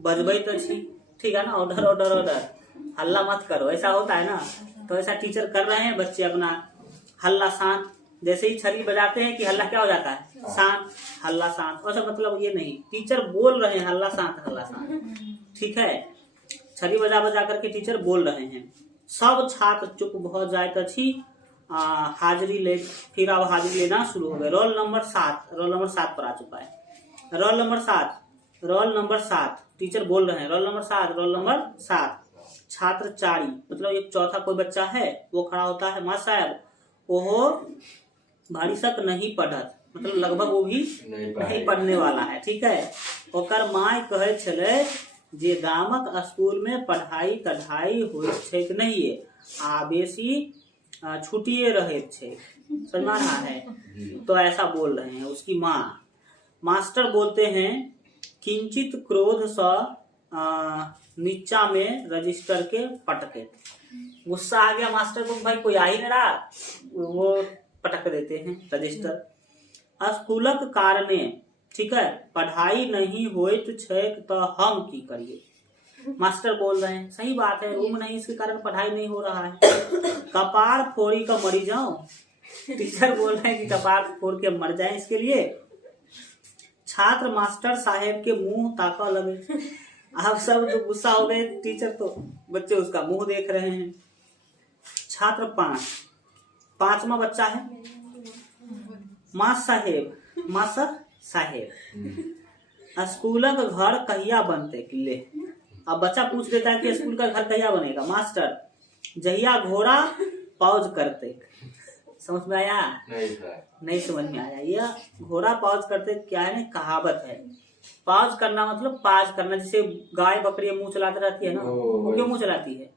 बजबैत अछि। ठीक है ना, ऑर्डर ऑर्डर ऑर्डर, हल्ला मत करो, ऐसा होता है ना। तो ऐसा टीचर कर रहे हैं, बच्चे अपना हल्ला शांत, जैसे ही छड़ी बजाते हैं कि हल्ला क्या हो जाता है? शांत, हल्ला शांत। ऐसा मतलब ये नहीं, टीचर बोल रहे हैं हल्ला शांत हल्ला शांत। ठीक है, छड़ी बजा बजा करके टीचर बोल रहे हैं। सब छात्र चुप हो जाए अच्छी हाजिरी ले, फिर अब हाजिरी लेना शुरू हो गए। रोल नंबर 7 पर आ चुका है। रोल नंबर 7 टीचर बोल रहे हैं, रोल नंबर 7 छात्र 4, मतलब एक चौथा कोई बच्चा है वो खड़ा होता है। माँ साहब ओहो भारी सक नहीं पढ़त, मतलब लगभग वो भी नहीं पढ़ने वाला है। ठीक है। ओकर माय कहे छले जे गामक स्कूल में पढ़ाई कढ़ाई होइत छै कि नहीं है, आ बेसी छुट्टिए रहे छे। समझ में रहा है? तो ऐसा बोल रहे हैं उसकी माँ। मास्टर बोलते हैं किंचित क्रोध सा नीचा में रजिस्टर के पटके। गुस्सा आ गया मास्टर को, भाई कोई आ ही नहीं रहा, वो पटक देते हैं रजिस्टर। स्कूलक कारणे, ठीक है, पढ़ाई नहीं होइत छेक तो हम की करिए। मास्टर बोल रहे हैं सही बात है, रूम नहीं, इसके कारण पढ़ाई नहीं हो रहा है। कपार फोड़ी का मरी जाओ। टीचर बोल रहे हैं कि कपार फोड़ के मर जाए इसके लिए। छात्र मास्टर साहेब के मुंह ताका लगे। आप सब जो गुस्सा हो गए टीचर, तो बच्चे उसका मुंह देख रहे हैं। छात्र 5वां बच्चा है। माँ साहेब स्कूल का घर कहिया बनते ले। अब बच्चा पूछ देता है कि स्कूल का घर कहिया बनेगा। मास्टर जहिया घोड़ा पौज करते। समझ में आया? नहीं समझ में आया। यह घोड़ा पौज करते क्या है ना, कहावत है। पौज करना मतलब पाज करना, जैसे गाय बकरी मुंह चलाती रहती है ना, वो क्यों मुंह चलाती है?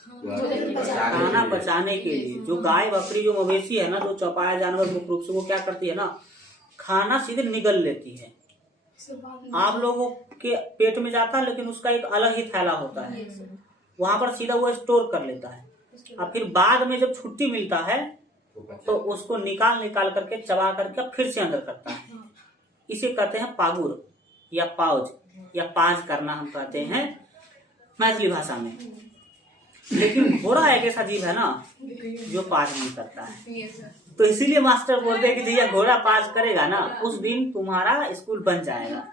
खाना पचाने के लिए। जो गाय बकरी जो मवेशी है ना, जो चौपाया जानवर मुख्य रूप से, वो क्या करती है ना, खाना सीधे निगल लेती है। आप लोगों के पेट में जाता है लेकिन उसका एक अलग ही थैला होता है, वहां पर सीधा वो स्टोर कर लेता है। और फिर बाद में जब छुट्टी मिलता है तो उसको निकाल करके चबा करके फिर से अंदर करता है। इसे कहते हैं पागुर या पाउज या पाज करना हम कहते हैं मैथिली भाषा में। लेकिन घोड़ा एक ऐसा जीव है ना जो पाज नहीं करता है। तो इसीलिए मास्टर बोलते हैं कि भैया घोड़ा पाज करेगा ना, उस दिन तुम्हारा स्कूल बन जाएगा।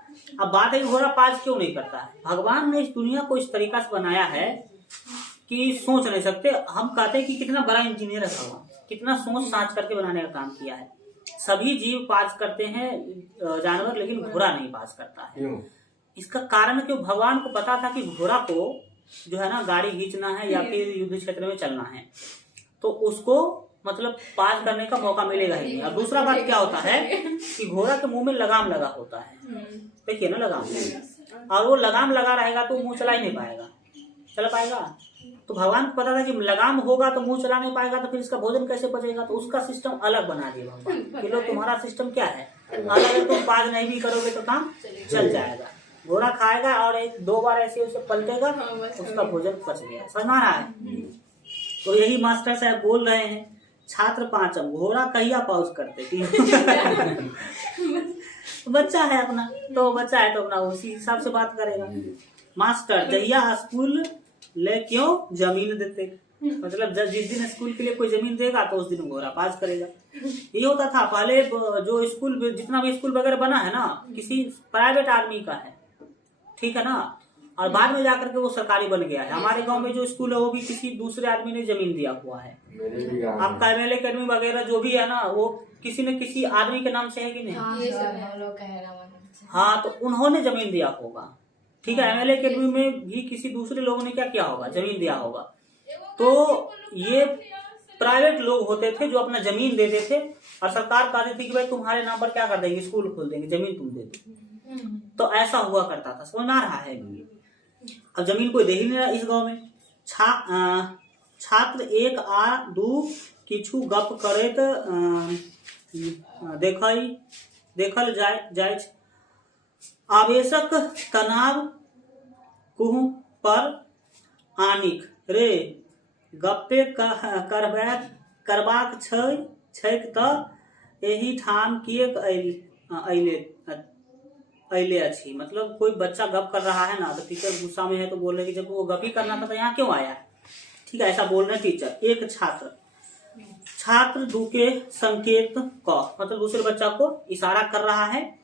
अब बात है कि घोड़ा पाज क्यों नहीं करता है? भगवान ने इस दुनिया को इस तरीका से बनाया है कि सोच नहीं सकते। हम कहते हैं कि कितना बड़ा इंजीनियर है भगवान, कितना सोच साच करके बनाने का काम किया है। सभी जीव पाज करते हैं जानवर, लेकिन घोड़ा नहीं पाज करता है। इसका कारण क्यों? भगवान को पता था कि घोड़ा को जो है ना गाड़ी खींचना है या फिर युद्ध क्षेत्र में चलना है, तो उसको मतलब पाज करने का मौका मिलेगा ही नहीं। और दूसरा बात क्या होता है कि घोड़ा के मुंह में लगाम लगा होता है, देखिए ना लगाम, और वो लगाम लगा रहेगा तो मुंह चला ही नहीं पाएगा, चल पाएगा? तो भगवान को पता था कि लगाम होगा तो मुंह चला नहीं पाएगा, तो फिर इसका भोजन कैसे पचेगा, तो उसका सिस्टम अलग बना दिया भगवान कि लो तुम्हारा सिस्टम क्या है अलग है, तुम पाज नहीं भी करोगे तो काम चल जाएगा। घोड़ा खाएगा और 1-2 बार ऐसे उसे पलटेगा, उसका भोजन पच गया। समझ आ रहा है? तो यही मास्टर साहब बोल रहे हैं, छात्र पांचम घोड़ा कहिया पाउज करते कि बच्चा है अपना, तो बच्चा है तो अपना उसी हिसाब से बात करेगा। मास्टर जहिया स्कूल ले क्यों जमीन देते, मतलब जिस दिन स्कूल के लिए कोई जमीन देगा तो उस दिन घोड़ा पास करेगा। ये होता था पहले, जो स्कूल जितना भी स्कूल वगैरह बना है ना, किसी प्राइवेट आदमी का है, ठीक है ना, और बाद में जाकर के वो सरकारी बन गया है। हमारे गांव में जो स्कूल है वो भी किसी दूसरे आदमी ने जमीन दिया हुआ है। आपका MLA अकेडमी वगैरह जो भी है ना, वो किसी न किसी आदमी के नाम से है कि नहीं? हाँ, तो उन्होंने जमीन दिया होगा, ठीक है। MLA अकेडमी में भी किसी दूसरे लोगों ने क्या किया होगा, जमीन दिया होगा। तो ये प्राइवेट लोग होते थे जो अपना जमीन देते थे, और सरकार कहती थी कि भाई तुम्हारे नाम पर क्या कर देंगे, स्कूल खोल देंगे, जमीन तुम दे दो। तो ऐसा हुआ करता था। समझ आ रहा है? अब जमीन कोई दे ही नहीं रहा इस गांव में। छात्र 1 आ 2 किछु गप करैत देखल जाय आवेशक तनाव कुहू पर आनिक रे गप्पे करबाक छैक त एही ठाम किएक अइले अच्छी। मतलब कोई बच्चा गप कर रहा है ना, तो टीचर गुस्सा में है तो बोल रहे कि जब वो गप ही करना था तो यहाँ क्यों आया, ठीक है, ऐसा बोल रहे टीचर। एक छात्र 2 के संकेत क, मतलब दूसरे बच्चा को इशारा कर रहा है।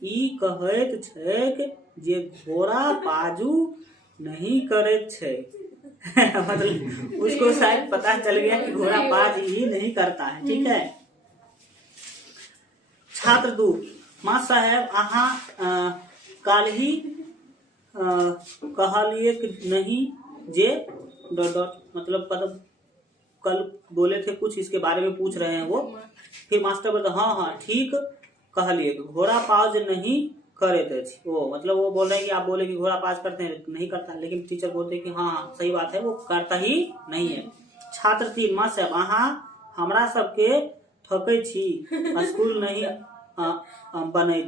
ई कहैत छैक जे घोड़ा पाजू नहीं करैत छै। मतलब उसको शायद पता चल गया कि घोड़ा पाज ही नहीं करता है, ठीक है। छात्र 2 माँ साहेब अहाँ काल्हि कहलिए कि नहीं जे ... मतलब कल बोले थे कुछ, इसके बारे में पूछ रहे हैं वो। फिर मास्टर बोलते हाँ ठीक कहलिए, घोड़ा पाज नहीं करे थे। वो मतलब वो बोल रहे हैं कि आप बोले कि घोड़ा पाज करते हैं, नहीं करता, लेकिन टीचर बोलते हैं कि हाँ सही बात है, वो करता ही नहीं है। छात्र 3 माँ साहब अहाँ हमरा सबके ठकै छी, स्कूल नहीं बने,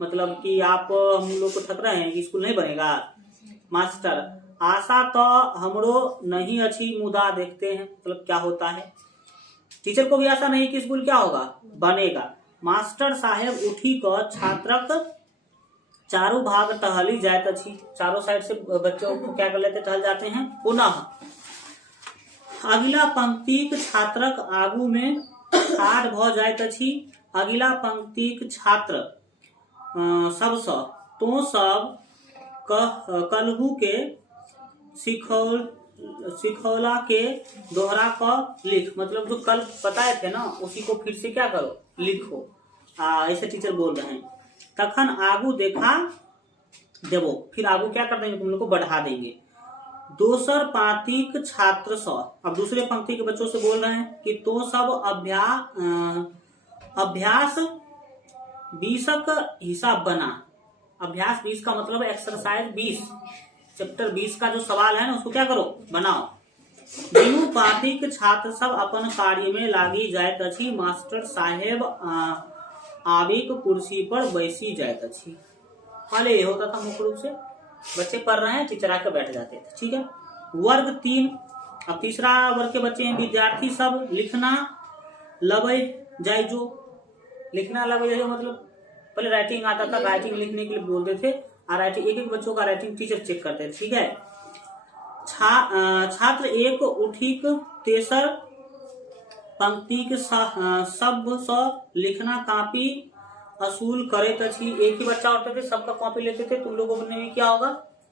मतलब कि आप हम लोग को ठग रहे हैं कि स्कूल नहीं बनेगा। मास्टर आशा तो हमरो नहीं अच्छी, मुदा देखते हैं, मतलब क्या होता है। टीचर को भी आशा नहीं कि स्कूल क्या होगा, बनेगा। मास्टर साहेब उठी कर छात्रक चारों भाग टहली जाइत अछि। चारों साइड से बच्चों को क्या कर लेते, टहल जाते हैं। पुनः अगिला पंक्तिक छात्रक आगू में ठाढ़ भ जाइत अछि। अगिला पंक्तिक छात्र सबसँ तो सब कलहू के सिखौला के दोहरा क लिख, मतलब जो कल बताए थे ना उसी को फिर से क्या करो, लिखो। ऐसे टीचर बोल रहे हैं। तखन आगू देखा देवो, फिर आगू क्या कर देंगे, तुम लोग को बढ़ा देंगे। दोसर पांतिक छात्र स, अब दूसरे पंक्ति के बच्चों से बोल रहे हैं कि तो सब अभ्यास 20 हिसाब बना। अभ्यास 20 का मतलब एक्सरसाइज 20, चैप्टर 20 का जो सवाल है ना उसको क्या करो, बनाओ। दुनू पांतिक छात्र सब अपन कार्य में लागी जाइत अछि। मास्टर साहेब आबिक कुर्सी पर बैसी जाइत अछि। पहले ये होता था मुख्य रूप से, बच्चे पढ़ रहे हैं, टीचर आकर बैठ जाते थे, ठीक है। वर्ग 3, अब तीसरा वर्ग के बच्चे हैं। विद्यार्थी सब लिखना लबे जाए, जो लिखना लबे जाए मतलब पहले राइटिंग आता था, राइटिंग लिखने के लिए बोलते थे, और राइटिंग एक बच्चों का राइटिंग टीचर चेक करते थे, ठीक है। छात्र 1 उठिक तेसर पंक्तिक सब लिखना कॉपी असूल करैत अछि। एक ही बच्चा होते थे, सबका कॉपी लेते थे। तुम लोगों ने भी क्या होगा,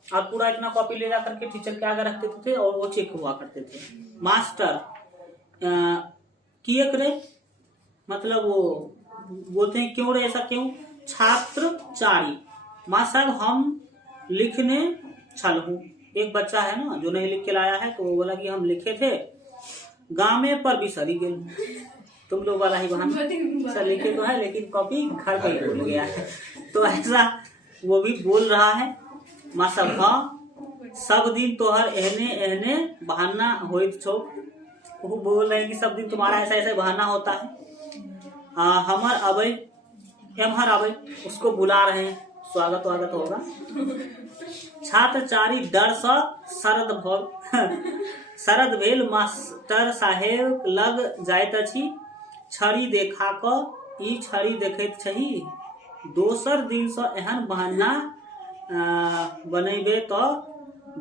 आप पूरा इतना कॉपी ले जाकर के टीचर के आगे रखते थे और वो चेक हुआ करते थे। मास्टर किए करे, मतलब वो बोलते हैं क्यों रे, ऐसा क्यों। छात्र 4 माँ साहब हम लिखने छलहू। एक बच्चा है ना जो नहीं लिख के लाया है, तो वो बोला कि हम लिखे थे, गामे पर बिसरी गेल। तुम लोग वाला ही बहाना, लिखे तो है लेकिन कॉपी घर पर भूल गया है। तो ऐसा वो भी बोल रहा है। माँ साहब हाँ सब दिन तोहर एहने एहने बहाना होइत छो। वो बोल रहे हैं कि सब दिन तुम्हारा ऐसा ऐसा बहाना होता है। हमर अबे एमहर अबे, उसको बुला रहे हैं, स्वागत वागत होगा। छात्र चारी डर सँ शरद भेल मास्टर साहेब लग जाइत अछि। छड़ी देखा क ई छड़ी देखैत छही, दोसर दिन से एहन बहाना बनेबे तो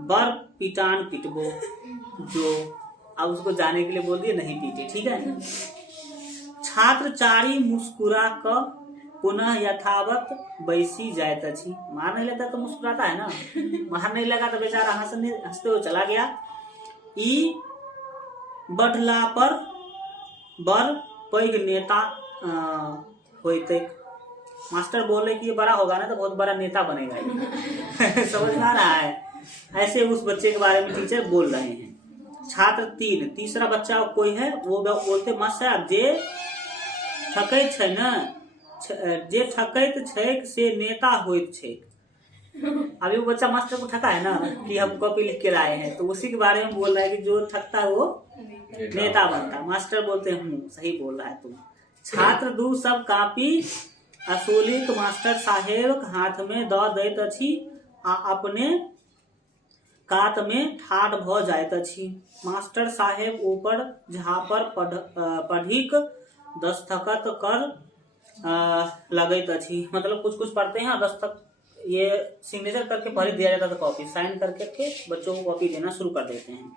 बर पिटान पिटबो जो। अब उसको जाने के लिए बोल दिए, नहीं पीटे, ठीक है। छात्र चारी मुस्कुरा क पुनः यथावत बैसी जाइत अछि। मार नहीं लेता तो मुस्कुराता है ना, मार नहीं लगा तो बेचारा हंसते हुए चला गया। ई बढ़ला पर बर पैघ नेता होते। मास्टर बोले कि ये बड़ा होगा ना तो बहुत बड़ा नेता बनेगा। समझ में आ रहा है? ऐसे उस बच्चे के बारे में टीचर बोल रहे हैं। छात्र 3, तीसरा बच्चा कोई है, वो बोलते मास्टर जे ठकै छै न, जे ठकैत छैक से नेता होइत छैक। अभी वो बच्चा मास्टर को ठका है ना कि हम कॉपी लिख के लाए हैं, तो उसी के बारे में बोल रहा है कि जो ठगता है वो नेता बनता। मास्टर बोलते हैं सही बोल रहा है तुम। छात्र 2 सब कॉपी असुलित मास्टर साहेब हाथ में द दैत अछि आ अपने कात में ठाढ़ भ जाइत अछि। मास्टर साहेब ऊपर झापर पढ़िक दस्तखत कर लगैत अछि। मतलब कुछ कुछ पढ़ते हैं, दस्तखत ये सिग्नेचर करके पहले दिया जाता था, कॉपी साइन करके के बच्चों को कॉपी देना शुरू कर देते हैं।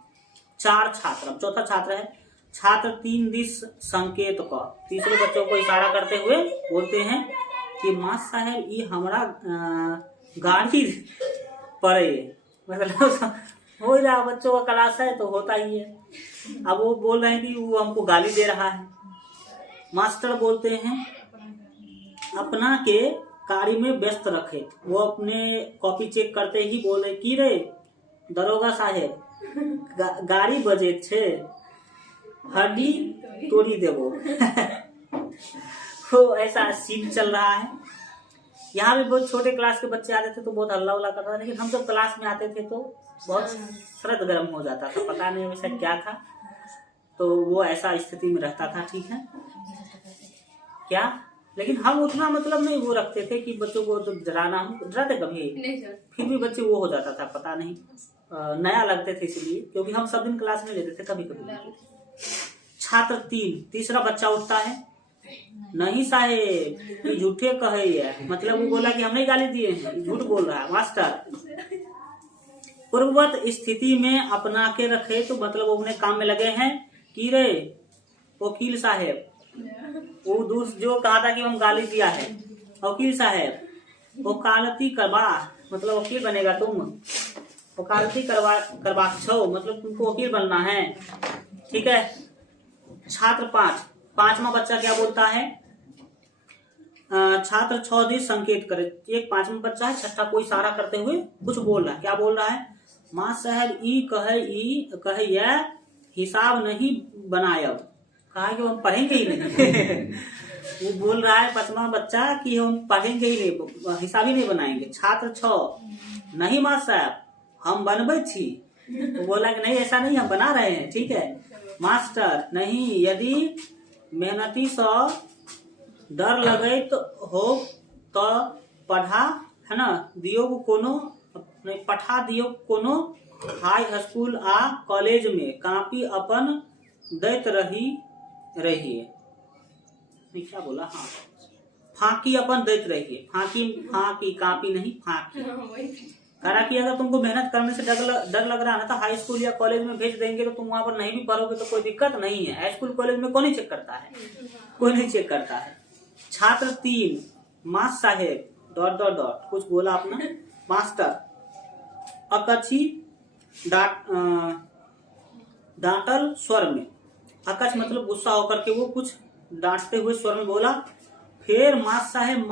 4 छात्र, अब चौथा छात्र है। छात्र 3 दिस संकेत क, तीसरे बच्चों को इशारा करते हुए बोलते हैं कि मास्टर साहेब ये हमारा गाड़ी पड़े। मतलब हो रहा, बच्चों का क्लास है तो होता ही है। अब वो बोल रहे हैं कि वो हमको गाली दे रहा है। मास्टर बोलते हैं अपना के कार्य में व्यस्त रखे। वो अपने कॉपी चेक करते ही बोले कि रे दरोगा साहेब गाड़ी बजे छे, हड्डी तोड़ी देवो। तो ऐसा सीन चल रहा है। यहाँ भी बहुत छोटे क्लास के बच्चे आते थे तो बहुत हल्ला उल्ला करता था, लेकिन हम जब क्लास में आते थे तो बहुत सरद गर्म हो जाता था। पता नहीं वैसा क्या था, तो वो ऐसा स्थिति में रहता था, ठीक है क्या। लेकिन हम उतना मतलब नहीं वो रखते थे कि बच्चों को तो डराना, हम डराते कभी, फिर भी बच्चे वो हो जाता था, पता नहीं नया लगते थे इसलिए, क्योंकि हम सब दिन क्लास में लेते थे, कभी कभी। छात्र 3, तीसरा बच्चा उठता है। नहीं साहेब ये झूठे कहे है, मतलब वो बोला कि हमने गाली दिए हैं, झूठ बोल रहा है मास्टर। पूर्ववत स्थिति में अपना के रखे, तो मतलब वो अपने काम में लगे हैं कि रे वकील साहेब, वो दूसरा जो कहा था कि हम गाली दिया है, वकील साहेब वकालती करवा, मतलब वकील बनेगा तुम, वकालती करवा छो, मतलब तुमको वकील बनना है, ठीक है। छात्र 5, पांचवा बच्चा क्या बोलता है। छात्र 6 दिस संकेत करे। एक पांचवा बच्चा है, छठा को इशारा करते हुए कुछ बोल रहा है। क्या बोल रहा है। मां साहब ई कहे हिसाब नहीं बनायब, कहा कि हम पढ़ेंगे ही नहीं। वो बोल रहा है पांचवा बच्चा कि हम पढ़ेंगे ही नहीं, हिसाब ही नहीं बनाएंगे। छात्र 6, नहीं मां साहब हम बनबे छी। वो बोला कि नहीं ऐसा नहीं, हम बना रहे हैं, ठीक है। मास्टर नहीं, यदि मेहनती से डर लगे तो हो तो पढ़ा है ना दियो कोनो, पठा दियो कोनो हाई स्कूल आ कॉलेज में कॉपी अपन दैत रहिए। क्या बोला, हाँ फांकी अपन दैत रहिए। फांकी कॉपी नहीं, फांकी। कहा कि अगर तुमको मेहनत करने से डर लग रहा है ना, तो हाई स्कूल या कॉलेज में भेज देंगे, तो तुम वहां पर नहीं भी पढ़ोगे तो कोई दिक्कत नहीं है। हाई स्कूल कॉलेज में कौन ही चेक करता है, कोई नहीं चेक करता है। छात्र 3, मास साहेब ... कुछ बोला अपना। मास्टर अकच्छी डांटल स्वर में, अकच्छ मतलब गुस्सा होकर के वो कुछ डांटते हुए स्वर में बोला। फिर मास साहेब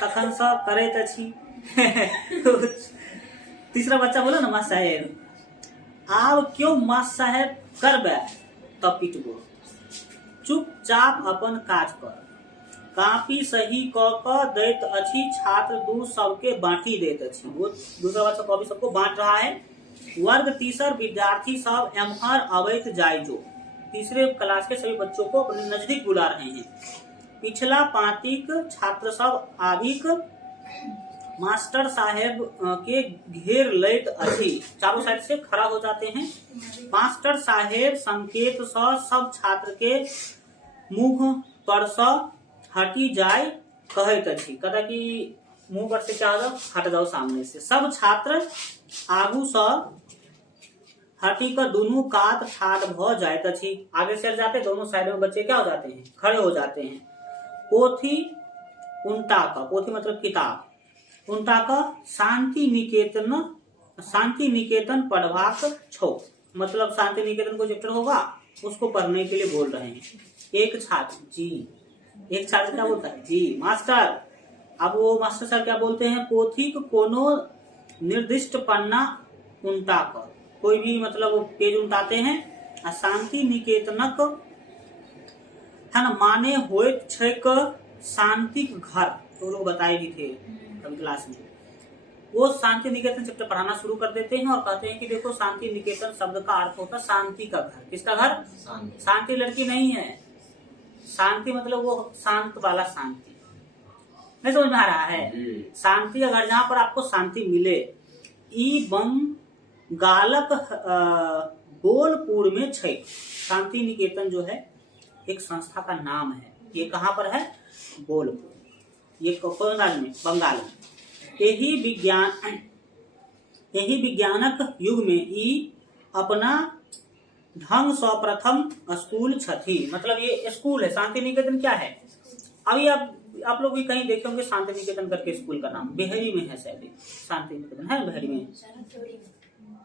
तखन सा करे तछी। तीसरा बच्चा बोला ना मास साहेब आब क्यों मास साहेब करबे तब पिटबो, चुपचाप अपन काज कर। कॉपी सही क दैत अछि, छात्र 2 सबके बांटी देत अछि। वो दूसरा बच्चा कॉपी सबको बांट रहा है। वर्ग तीसर विद्यार्थी सब एम्हर अवैत जाय जो। तीसरे क्लास के सभी बच्चों को अपने नजदीक बुला रहे हैं। पिछला पांतिक छात्र सब आबिक मास्टर साहेब के घेर लैत अछि। चारों साइड से खड़ा हो जाते हैं। मास्टर साहेब संकेत स सब छात्र के मुंह पर स हटी जाय कहैत अछि। कहता कि मुंह पर से क्या हो जाओ, हट जाओ सामने से। सब छात्र आगू स हटी कर दोनों कात ठाढ़ भ जाइत अछि। आगे से जाते दोनों साइड में बच्चे क्या हो जाते हैं, खड़े हो जाते हैं। पोथी उनटा का, पोथी मतलब किताब, उनटा का शांति निकेतन पढ़वाक छो। मतलब शांति निकेतन को चैप्टर होगा उसको पढ़ने के लिए बोल रहे हैं। एक छात्र जी, एक छात्र क्या बोलता है जी मास्टर। अब वो मास्टर सर क्या बोलते हैं, पोथी को कोनो निर्दिष्ट पन्ना उनटा का, कोई भी मतलब पेज उल्टाते हैं। शांति निकेतनक है ना माने होइत छेक शांतिक घर, तो लोग बताए भी थे कभी क्लास में। वो शांति निकेतन चैप्टर पढ़ाना शुरू कर देते हैं और कहते हैं कि देखो शांति निकेतन शब्द का अर्थ होता है शांति का घर। किसका घर? शांति लड़की नहीं है। शांति मतलब वो शांत वाला शांति, नहीं समझ में आ रहा है? शांति का घर जहाँ पर आपको शांति मिले। ई बम गालक बोलपुर में छै। शांति निकेतन जो है एक संस्था का नाम है। ये कहाँ पर है? बोलपुर। ये कौन राज्य में? बंगाल में। यही विज्ञानक युग में ई अपना ढंग से प्रथम स्कूल छथी। मतलब ये स्कूल है। शांति निकेतन क्या है? अभी आप लोग भी कहीं देखे होंगे शांति निकेतन करके स्कूल का नाम। बिहारी में है शायद शांति निकेतन, है बिहारी में,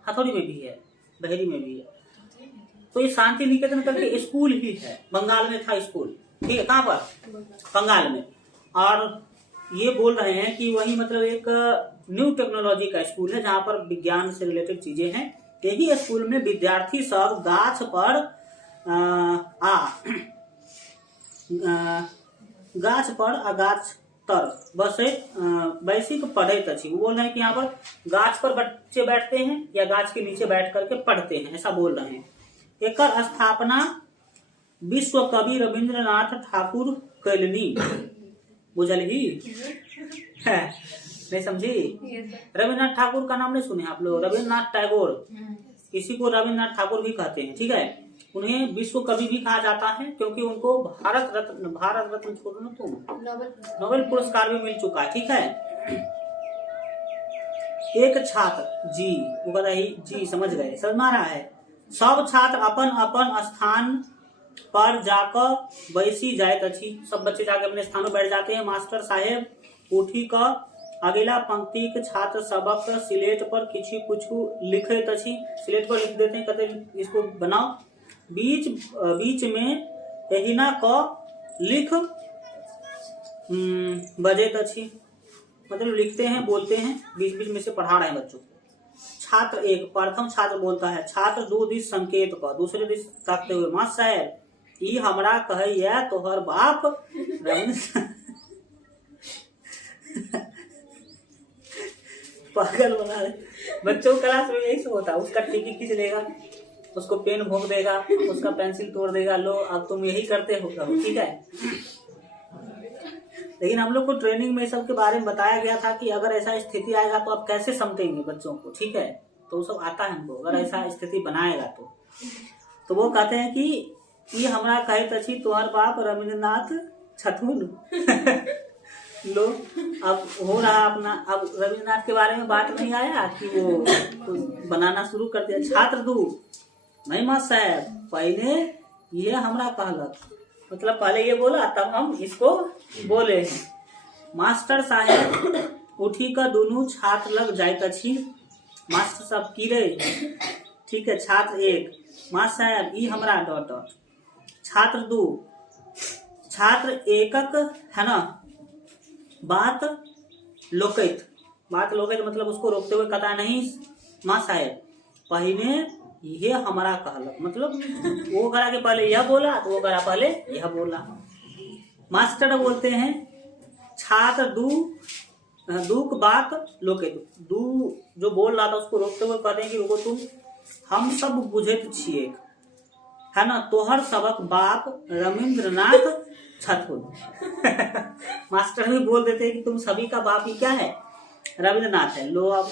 हथौड़ी में भी है, बहेरी में भी है। तो ये शांति निकेतन करके स्कूल ही है। बंगाल में था स्कूल, ठीक है। कहाँ पर? बंगाल में। और ये बोल रहे हैं कि वही मतलब एक न्यू टेक्नोलॉजी का स्कूल है जहाँ पर विज्ञान से रिलेटेड चीजें हैं। यही स्कूल में विद्यार्थी सब गाछ पर गाछ तर बैसिक पढ़ैत अछि। वो बोल रहे हैं कि यहाँ पर गाछ पर बच्चे बैठते हैं या गाछ के नीचे बैठ करके पढ़ते हैं, ऐसा बोल रहे हैं। एकर स्थापना विश्व कवि रविंद्रनाथ ठाकुर कैलनी। बुझल ही नहीं समझी? रविंद्रनाथ ठाकुर का नाम नहीं सुने आप लोग? रविंद्रनाथ टैगोर, किसी को रविंद्रनाथ ठाकुर भी कहते हैं, ठीक है। उन्हें विश्व कवि भी कहा जाता है क्योंकि उनको भारत रत्न छोड़ो ना तुम, नोबेल पुरस्कार भी मिल चुका है, ठीक है। एक छात्र जी, वो बताइए जी, समझ गए? समझ में आ रहा है? सब छात्र अपन अपन स्थान पर जाकर बैसी जाइत अछि। सब बच्चे जाके अपने स्थान पर बैठ जाते हैं। मास्टर साहेब उठी का अगला पंक्ति के छात्र सबक स्लेट पर किछु कुछ लिखैत अछि। स्लेट पर लिख देते हैं, कहते इसको बनाओ। बीच में एहिना क लिख बजैत अछि। मतलब लिखते हैं, बोलते हैं, बीच बीच में से पढ़ा रहे हैं बच्चों को। छात्र एक, प्रथम छात्र बोलता है। छात्र दो दिस संकेत का, दूसरे दिस ताकते हुए, मास्टर साहब ई हमरा कहैया तोहर बाप पागल बना रहे बच्चों। क्लास में यही सब होता है। उसका टिकी खींच लेगा, उसको पेन भोंक देगा, उसका पेंसिल तोड़ देगा। लो अब तुम यही करते हो, ठीक है। लेकिन हम लोग को ट्रेनिंग में सब के बारे में बताया गया था कि अगर ऐसा स्थिति आएगा तो आप कैसे समझेंगे बच्चों को, ठीक है। तो वो सब आता है हमको, अगर ऐसा स्थिति बनाएगा तो वो कहते हैं कि ये हमरा कहत अछि तोहर बाप रविंद्रनाथ छथुन। लो अब हो रहा अपना। अब रविंद्रनाथ के बारे में बात नहीं आया कि वो तो बनाना शुरू कर दिया। छात्र दू नहीं मास्टर साहब पहले ये हमरा कहलक, मतलब पहले ये बोला तब हम इसको बोले हैं। मास्टर साहब उठी कर दोनों छात्र लग जाइत अछि। मास्टर साहब की रे, ठीक है। छात्र एक, मास्टर साहब ई हमरा डॉट। छात्र दो, छात्र एकक है ना बात लोकैत मतलब उसको रोकते हुए कहता नहीं माँ साहब पहले ये हमारा कहलक। मतलब वो करा के पहले यह बोला तो वो करा पहले यह बोला। मास्टर बोलते हैं छात्र दू दुख बात लोके दू जो बोल रहा था उसको रोकते हुए कहते हैं कि रुको तुम, हम सब बुझैत छिए, है ना, तोहर सबक बाप रविंद्रनाथ छथुन। मास्टर भी बोल देते हैं कि तुम सभी का बाप ही क्या है, रविंद्रनाथ है। लो अब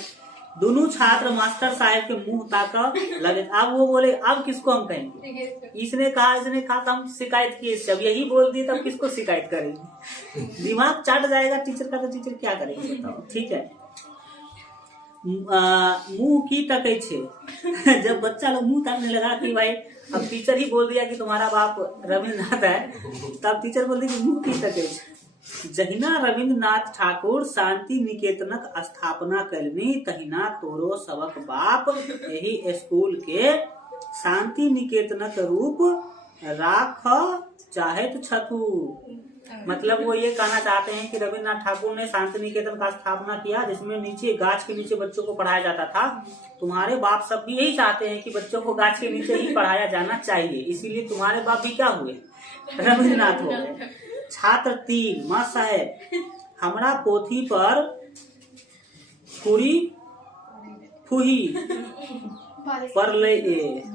दोनों छात्र मास्टर साहब के मुंह ताका लगे। अब वो बोले अब किसको हम कहेंगे, इसने कहा तो हम शिकायत किए, जब यही बोल दिए तब किसको शिकायत करेंगे, दिमाग चाट जाएगा टीचर का, तो टीचर क्या करेंगे बताओ। ठीक है, मुंह की तके छे। जब बच्चा लोग मुंह ताकने लगा कि भाई अब टीचर ही बोल दिया कि तुम्हारा बाप रविंद्रनाथ है, तब टीचर बोल दी कि मुंह की तके छे। जहिना रविंद्रनाथ ठाकुर शांति निकेतनक स्थापना कलनी, तहिना तोरो सबक बाप यही स्कूल के शांति निकेतनक रूप राख चाहत छथु। मतलब वो ये कहना चाहते हैं कि रविंद्रनाथ ठाकुर ने शांति निकेतन का स्थापना किया, जिसमें नीचे गाछ के नीचे बच्चों को पढ़ाया जाता था। तुम्हारे बाप सब भी यही चाहते हैं कि बच्चों को गाछ के नीचे ही पढ़ाया जाना चाहिए, इसीलिए तुम्हारे बाप भी क्या हुए, रविंद्रनाथ हो गए। छात्र 3 मां साहेब, हमरा पोथी पर पूरी फुही पर ले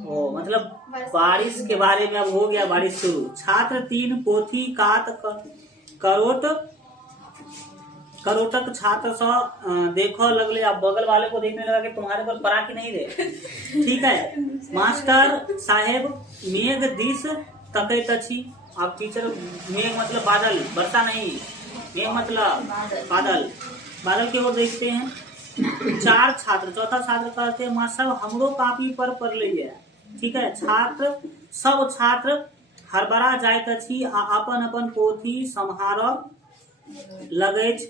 ओ, मतलब बारिश के बारे में अब हो गया बारिश शुरू। छात्र 3 पोथी कात करोटक छात्र सा देखो लगले, अब बगल वाले को देखने लगा कि तुम्हारे पर परा की नहीं रे। ठीक है, मास्टर साहेब मेघ दिस तकैत अछि। अब टीचर, मेघ मतलब बादल, वर्षा नहीं, मेघ मतलब बादल, बादल की ओर देखते हैं। 4 छात्र, चौथा छात्र कहते हैं माँ साहब हमरो कापी पर पढ़ लीजिए। ठीक है, सब छात्र हड़बड़ा जाइत अछि आ अपन अपन पोथी सम्हारऽ लगैछ।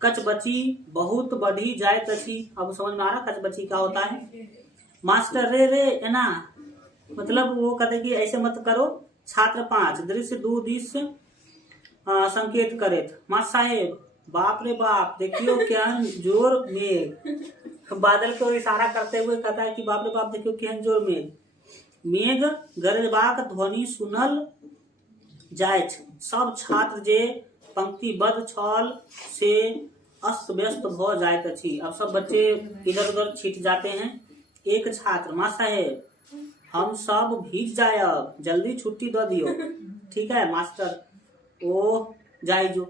कचबची बहुत बढ़ी जाइत अछि। अब समझ में आ रहा कचबची क्या होता है। मास्टर रे एना, मतलब वो कहते कि ऐसे मत करो। छात्र 5 दृश्य 2 दिश संकेत करेत, माँ साहेब बाप रे बाप देखियो केहन जोर मेघ। बादल को इशारा करते हुए कहता है कि बाप रे बाप देखियो केहन जोर मेघ, मेघ गरजबाक ध्वनि सुनल जाय। सब छात्र जे पंक्तिबद्ध छल से अस्त व्यस्त भ जाइत अछि। अब सब बच्चे इधर उधर छिट जाते हैं। एक छात्र माँ साहेब हम सब भीज जायब, जल्दी छुट्टी दे दियो। ठीक है, मास्टर ओ जाय जो।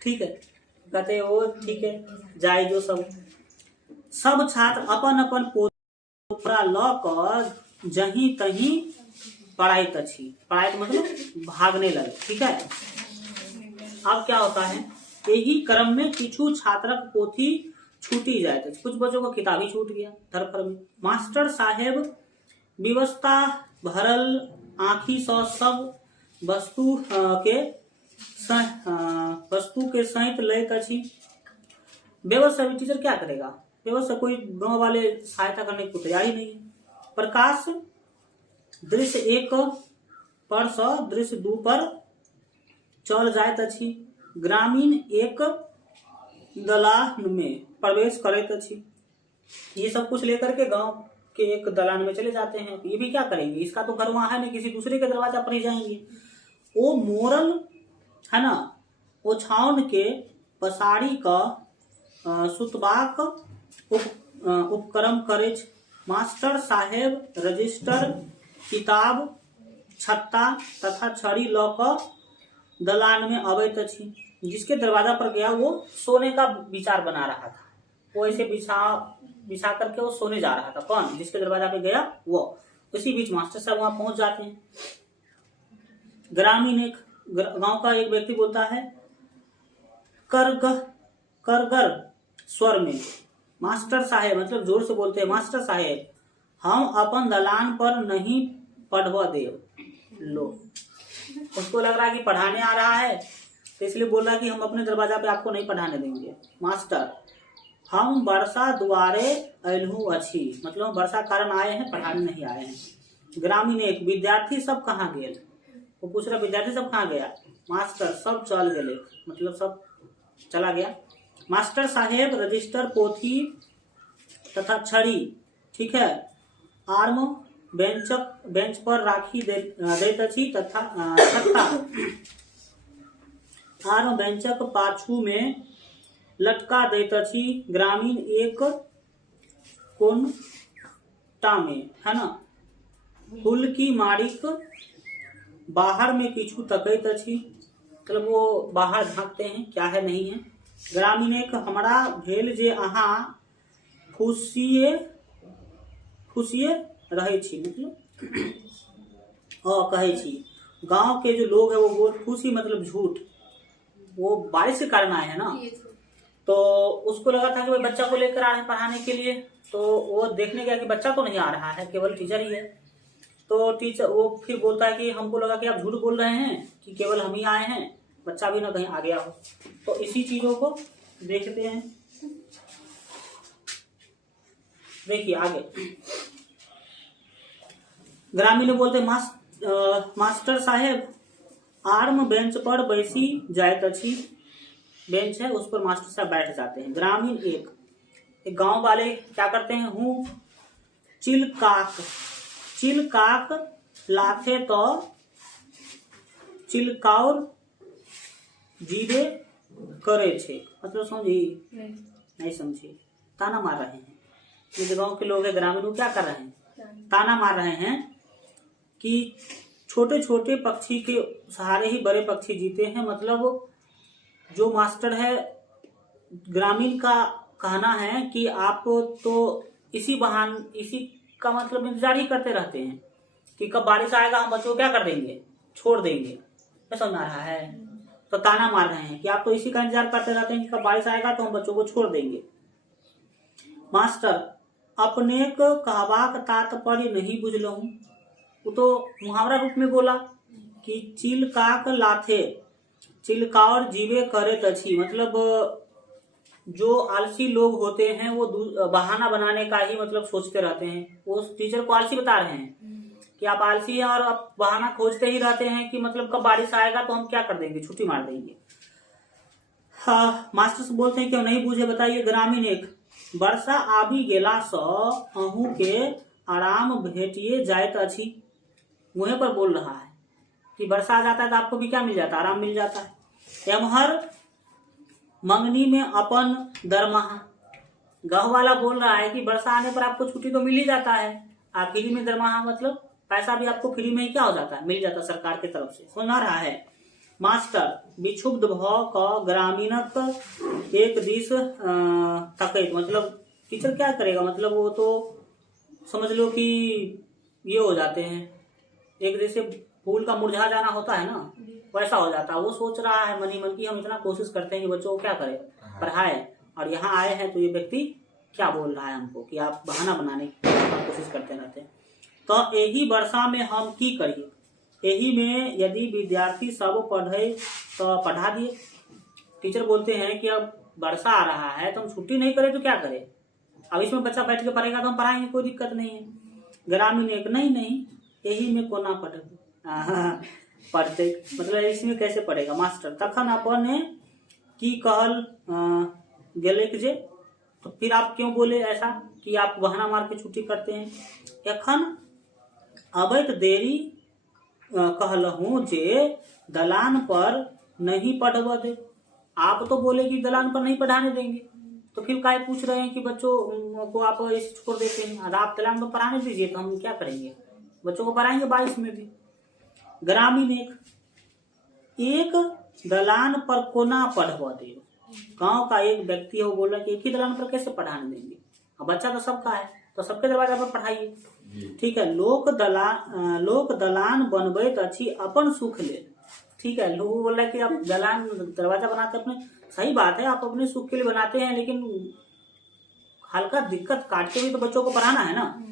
ठीक है, कहते ओ ठीक है जाय जो। सब छात्र अपन अपन पोथी ल कर जहीं तहीं पढ़ाइत अछि। पढ़ाइत मतलब भागने लगे। ठीक है, अब क्या होता है, यही क्रम में किछु छात्रक पोथी छूटी जाए, कुछ बच्चों का किताब ही छूट गया धरफर में। मास्टर साहेब व्यवस्था भरल आँखी सौ सब वस्तु के सहित लैत अछि। व्यवस्था टीचर क्या करेगा, व्यवस्था कोई गांव वाले सहायता करने की तैयारी नहीं है। प्रकाश दृश्य 1 पर स दृश्य 2 पर चल जाइत अछि। ग्रामीण एक दलान में प्रवेश करैत अछि। ये सब कुछ लेकर के गांव के एक दलान में चले जाते हैं। ये भी क्या करेंगे, इसका तो घर वहां है नहीं, किसी दूसरे के दरवाजा पर ही जाएंगे। वो मोरल है ना, वो छाउन के पसाड़ी का सुतबाक उपक्रम करे। मास्टर साहेब रजिस्टर, किताब, छत्ता तथा छड़ी ल क दलान में अवैत अछि। जिसके दरवाजा पर गया वो सोने का विचार बना रहा था, वो ऐसे बिछा करके वो सोने जा रहा था। कौन, जिसके दरवाजा पे गया वो। उसी बीच मास्टर साहब वहां पहुंच जाते हैं। ग्रामीण एक गांव का एक व्यक्ति बोलता है करगर स्वर में, मास्टर साहेब, मतलब जोर से बोलते हैं, मास्टर साहेब हम अपन दलान पर नहीं पढ़वा देव। लो, उसको लग रहा है कि पढ़ाने आ रहा है, तो इसलिए बोल रहा है कि हम अपने दरवाजा पे आपको नहीं पढ़ाने देंगे। मास्टर हम वर्षा द्वारे अयलहू अच्छी, मतलब हम वर्षा कारण आए हैं, पढ़ाने नहीं आए हैं। ग्रामीण एक विद्यार्थी सब कहाँ गए, वो पूछ रहा विद्यार्थी सब कहाँ गया। मास्टर सब चल गए, मतलब सब चला गया। मास्टर साहेब रजिस्टर, पोथी तथा छड़ी, ठीक है, आर्म बेंच पर राखी दैत अछि तथा छत्ता आर्म बेंचक पाछू में लटका दैत अछि ग्रामीण एक कोनटा में, है ना। हुल्की मारिक बाहर में किछु तकैत अछि, मतलब वो बाहर झांकते हैं क्या है नहीं है। ग्रामीण एक हमरा भेल जे अहाँ फुसिए रहे छी, मतलब कहे छी। गांव के जो लोग है वो बोल फूसी मतलब झूठ, वो बारिश के कारण आए हैं ना, तो उसको लगा था कि भाई बच्चा को लेकर आ रहे हैं पढ़ाने के लिए, तो वो देखने गया कि बच्चा तो नहीं आ रहा है, केवल टीचर ही है। तो टीचर वो फिर बोलता है कि हमको लगा कि आप झूठ बोल रहे हैं कि केवल हम ही आए हैं, बच्चा भी ना कहीं आ गया हो। तो इसी चीजों को देखते हैं, देखिए आगे। ग्रामीण बोलते मास्टर साहेब आर्म बेंच पर बैसी जायत अछि, बेंच है उस पर मास्टर साहब बैठ जाते हैं। ग्रामीण एक गांव वाले क्या करते हैं, हूँ चिलकाक लाथे तो चिलकाउर जीवे करे छे, मतलब समझी नहीं समझी, ताना मार रहे हैं। ये जो गांव के लोग हैं ग्रामीण वो क्या कर रहे हैं, ताना मार रहे हैं कि छोटे छोटे पक्षी के सहारे ही बड़े पक्षी जीते हैं। मतलब जो मास्टर है ग्रामीण का कहना है कि आप तो इसी का मतलब इंतजार ही करते रहते हैं कि कब बारिश आएगा, हम बच्चों को क्या कर देंगे, छोड़ देंगे, क्या समझ आ रहा है। तो ताना मार रहे हैं कि आप तो इसी का इंतजार करते रहते हैं कि कब बारिश आएगा तो हम बच्चों को छोड़ देंगे। मास्टर अपने को कहवाक तात्पर्य नहीं बुझलहूं, वो तो मुहावरा रूप में बोला कि चिलकाक लाथे चिलकावर जीवे करत अछि, मतलब जो आलसी लोग होते हैं वो बहाना बनाने का ही मतलब सोचते रहते हैं। वो टीचर को आलसी बता रहे हैं कि आप आलसी हैं और आप बहाना खोजते ही रहते हैं कि मतलब कब बारिश आएगा तो हम क्या कर देंगे, छुट्टी मार देंगे। हाँ, मास्टर से बोलते हैं क्यों नहीं बुझे बताइए। ग्रामीण एक वर्षा आबि गेला सँ अहूँ के आराम भेटिए जायत अछि, मुँह पर बोल रहा है कि वर्षा आ जाता है तो आपको भी क्या मिल जाता है, आराम मिल जाता है। एमहर मंगनी में अपन दरमाहा, गाँव वाला बोल रहा है कि वर्षा आने पर आपको छुट्टी तो मिल ही जाता है, आप फ्री में दरमाहा मतलब पैसा भी आपको फ्री में ही क्या हो जाता है, मिल जाता है सरकार की तरफ से, सुना रहा है। मास्टर विक्षुब्ध भ क ग्रामीणक एक दिस तकैत, मतलब टीचर क्या करेगा, मतलब वो तो समझ लो कि ये हो जाते हैं, एक जैसे फूल का मुरझा जाना होता है ना, वैसा हो जाता है। वो सोच रहा है मनी मन की हम इतना कोशिश करते हैं कि बच्चों को क्या करें, पढ़ाए, और यहाँ आए हैं तो ये व्यक्ति क्या बोल रहा है हमको कि आप बहाना बनाने की कोशिश करते रहते हैं। तो यही वर्षा में हम की करिए, यही में यदि विद्यार्थी सब पढ़े तो पढ़ा दिए। टीचर बोलते हैं कि अब वर्षा आ रहा है तो हम छुट्टी नहीं करें तो क्या करें, अब इसमें बच्चा बैठ के पढ़ेगा तो हम पढ़ाएंगे, कोई दिक्कत नहीं है। ग्रामीण एक नहीं यही में कोना पढ़ते, मतलब इसमें कैसे पढ़ेगा मास्टर। तखन अपने की कहल गेलक जे, तो फिर आप क्यों बोले ऐसा कि आप बहाना मार के छुट्टी करते हैं। एखन अबैत देरी कहलहूं जे दलान पर नहीं पढ़वा दे, आप तो बोले कि दलान पर नहीं पढ़ाने देंगे, तो फिर काय पूछ रहे हैं कि बच्चों को आप ऐसे छोड़ देते हैं, और आप दलान पर पढ़ाने दीजिए तो हम क्या करेंगे, बच्चों को पढ़ाएंगे बारिश में भी। ग्रामीण एक दलान पर कोना पढ़वा दे, गांव का एक व्यक्ति है वो बोला कि एक ही दलान पर कैसे पढ़ाने देंगे, अब बच्चा तो सबका है तो सबके दरवाजा पर पढ़ाइए, ठीक है। लोक दलान बनबैत अछि अपन सुख ले, ठीक है। लोग बोल रहे हैं कि आप दलान दरवाजा बनाते अपने, सही बात है, आप अपने सुख के लिए बनाते हैं, लेकिन हल्का दिक्कत काट के भी तो बच्चों को पढ़ाना है ना।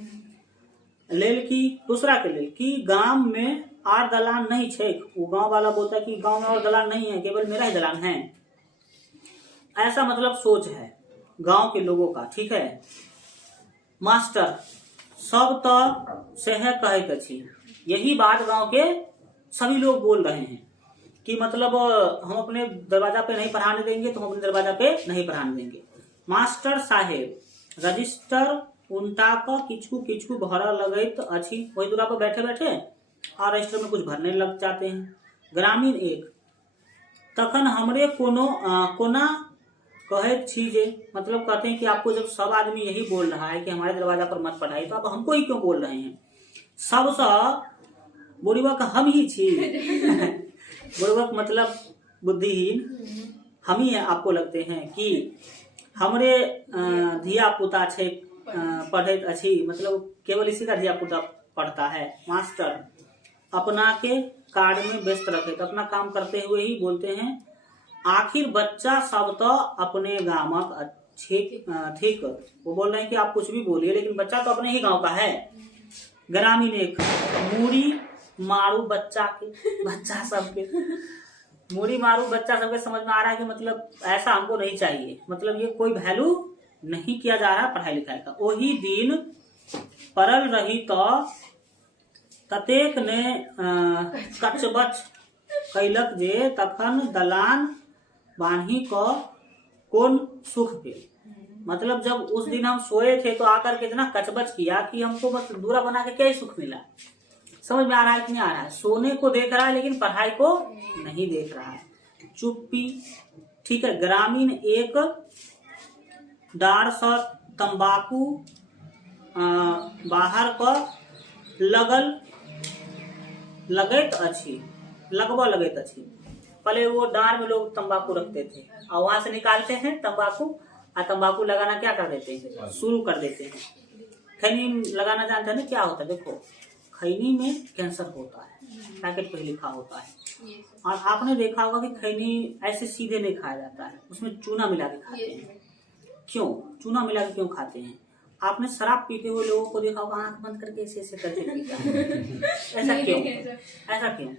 लेल की दूसरा के लेल कि गांव में आर दलान नहीं छे, वो गांव वाला बोलता है कि गांव में और दलान नहीं है, केवल मेरा ही दलान है, ऐसा मतलब सोच है गांव के लोगों का, ठीक है। मास्टर सब तो सेह कहत अछि, यही बात गांव के सभी लोग बोल रहे हैं कि मतलब हम अपने दरवाजा पे नहीं पढ़ाने देंगे तो हम अपने दरवाजा पे नहीं पढ़ाने देंगे। मास्टर साहेब रजिस्टर उनटा को किछु भरा लगैत अछि, वही दूरा पर बैठे बैठे और रजिस्टर में कुछ भरने लग जाते हैं। ग्रामीण एक तखन हमरे कोना कहे चीजें, मतलब कहते हैं कि आपको जब सब आदमी यही बोल रहा है कि हमारे दरवाजा पर मत पढ़ाई, तो आप हमको ही क्यों बोल रहे हैं? सबसे बुढ़िवक हम ही छी बुढ़िवक मतलब बुद्धिहीन हम ही आपको लगते हैं कि हमरे धिया पुता छे पढ़ैत अछि, मतलब केवल इसी का धिया पुता पढ़ता है। मास्टर अपना के कार्य में व्यस्त रखे, तो अपना काम करते हुए ही बोलते हैं आखिर बच्चा सब तो अपने गांवक ठीक। वो बोल रहे हैं कि आप कुछ भी बोलिए लेकिन बच्चा तो अपने ही गांव का है। ग्रामीण एक मूड़ी मारू बच्चा सबके मूड़ी मारू बच्चा सबके समझ में आ रहा है कि मतलब ऐसा हमको नहीं चाहिए, मतलब ये कोई वैल्यू नहीं किया जा रहा पढ़ाई लिखाई का। वही दिन परल रही तो ततेक ने कचबच कैलक जे तखन दलान बान्ही को कौन सुख पे। मतलब जब उस दिन हम सोए थे तो आकर के इतना कचबच किया कि हमको बस दूरा बना के क्या ही सुख मिला। समझ में आ रहा है कि नहीं आ रहा है? सोने को देख रहा है लेकिन पढ़ाई को नहीं देख रहा है। चुप्पी, ठीक है। ग्रामीण एक डार स तंबाकू बाहर को लगैत अछि, लगवा लगैत अछि। पहले वो डार में लोग तंबाकू रखते थे और वहां से निकालते हैं तंबाकू, और तंबाकू लगाना क्या कर देते हैं, शुरू कर देते हैं। खैनी लगाना जानते हैं ना क्या होता है? देखो खैनी में कैंसर होता है, पैकेट पे लिखा होता है। और आपने देखा होगा कि खैनी ऐसे सीधे नहीं खाया जाता है, उसमें चूना मिला के खाते हैं। क्यों चूना मिला के क्यों खाते हैं? आपने शराब पीते हुए लोगों को देखा होगा आंख बंद करके ऐसे करके पीता है। ऐसा क्यों?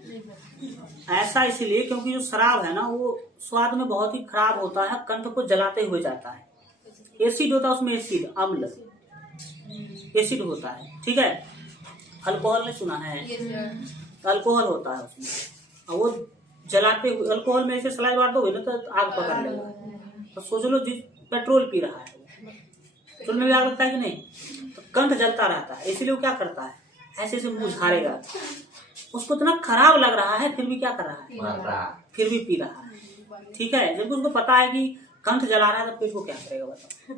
ऐसा इसलिए क्योंकि जो शराब है ना वो स्वाद में बहुत ही खराब होता है, कंठ को जलाते हुए जाता है। एसिड होता है उसमें, एसिड अम्ल एसिड होता है, ठीक है। अल्कोहल ने सुना है, अल्कोहल होता है उसमें, और वो जलाते हुए अल्कोहल में ऐसे स्लाइड मार दोगे ना तो आग पकड़ लेगा। तो सोच लो पेट्रोल पी रहा है, पेट्रोल में भी आग लगता है कि नहीं? तो कंठ जलता रहता है, इसीलिए वो क्या करता है ऐसे ऐसे मुंह झाड़ेगा। उसको इतना खराब लग रहा है फिर भी क्या कर रहा है, फिर भी पी रहा है, ठीक है। जब उसको पता है कि कंठ जला रहा है तो फिर वो क्या करेगा बताओ,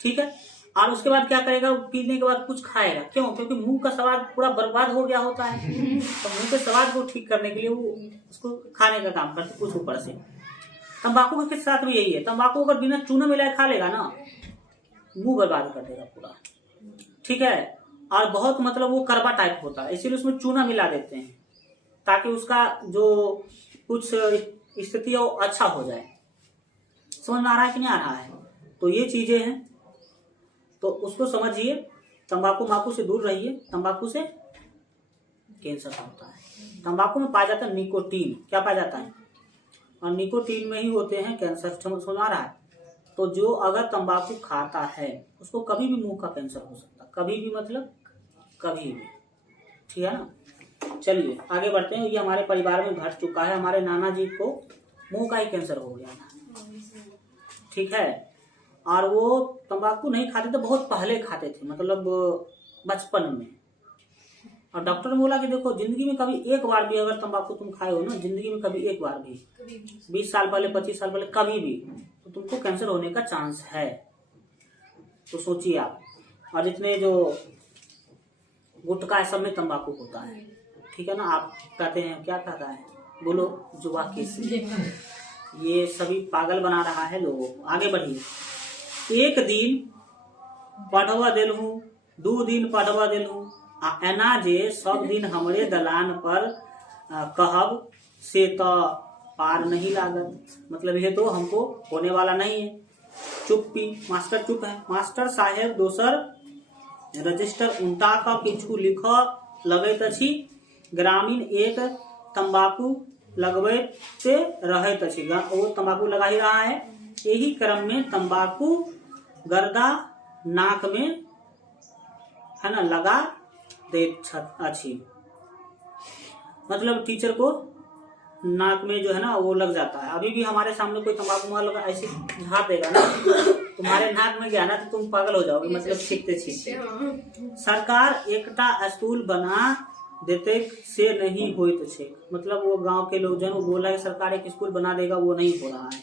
ठीक है। और उसके बाद क्या करेगा, पीने के बाद कुछ खाएगा। क्यों? क्योंकि मुंह का स्वाद पूरा बर्बाद हो गया होता है, तो मुंह के स्वाद को ठीक करने के लिए वो उसको खाने का काम करते कुछ ऊपर से। तंबाकू के साथ भी यही है, तंबाकू अगर बिना चूना मिलाए खा लेगा ना मुंह बर्बाद कर देगा पूरा, ठीक है। और बहुत मतलब वो करवा टाइप होता है, इसीलिए उसमें चूना मिला देते हैं ताकि उसका जो कुछ स्थिति है वो अच्छा हो जाए। समझ में आ रहा है कि नहीं आ रहा है? तो ये चीजें हैं, तो उसको समझिए। तंबाकू माकू से दूर रहिए, तंबाकू से कैंसर होता है। तंबाकू में पाया जाता है निकोटीन, क्या पाया जाता है? और निकोटीन में ही होते हैं कैंसर। समझ आ रहा है? तो जो अगर तंबाकू खाता है उसको कभी भी मुंह का कैंसर हो सकता है, कभी भी मतलब कभी भी, ठीक है ना। चलिए आगे बढ़ते हैं। ये हमारे परिवार में घट चुका है, हमारे नाना जी को मुंह का ही कैंसर हो गया था, ठीक है। और वो तंबाकू नहीं खाते थे, बहुत पहले खाते थे, मतलब बचपन में। और डॉक्टर ने बोला कि देखो जिंदगी में कभी एक बार भी अगर तंबाकू तुम खाए हो ना, जिंदगी में कभी एक बार भी 20 साल पहले 25 साल पहले कभी भी, तो तुमको कैंसर होने का चांस है। तो सोचिए आप। और जितने जो गुटखा सब में तंबाकू होता है, ठीक है ना। आप कहते हैं क्या कहता है, बोलो जुआ किस, ये सभी पागल बना रहा है लोगों को। आगे बढ़िए। एक दिन पढ़वा दिलहू, 2 दिन पढ़वा दिलहू, एना जे सब दिन हमरे दलान पर कहब से तो पार नहीं लागत, मतलब ये तो हमको होने वाला नहीं है। चुप्पी, मास्टर चुप है। मास्टर साहेब दोसर रजिस्टर उल्टा का किछु लिख लगैत अछि। ग्रामीण एक तंबाकू लगबैते रहैत अछि, वो तंबाकू लगा ही रहा है। यही क्रम में तंबाकू गर्दा नाक में है ना लगा देत अछि, मतलब टीचर को नाक में जो है ना वो लग जाता है। अभी भी हमारे सामने कोई तंबाकू मार लगा ऐसे झाड़ देगा ना, तुम्हारे नाक में गया ना तो तुम पागल हो जाओगे, मतलब छींकते छींकते। सरकार एकटा स्कूल बना देते से नहीं होइत छे, मतलब वो गांव के लोग जन बोला है सरकार एक स्कूल बना देगा, वो नहीं हो रहा है।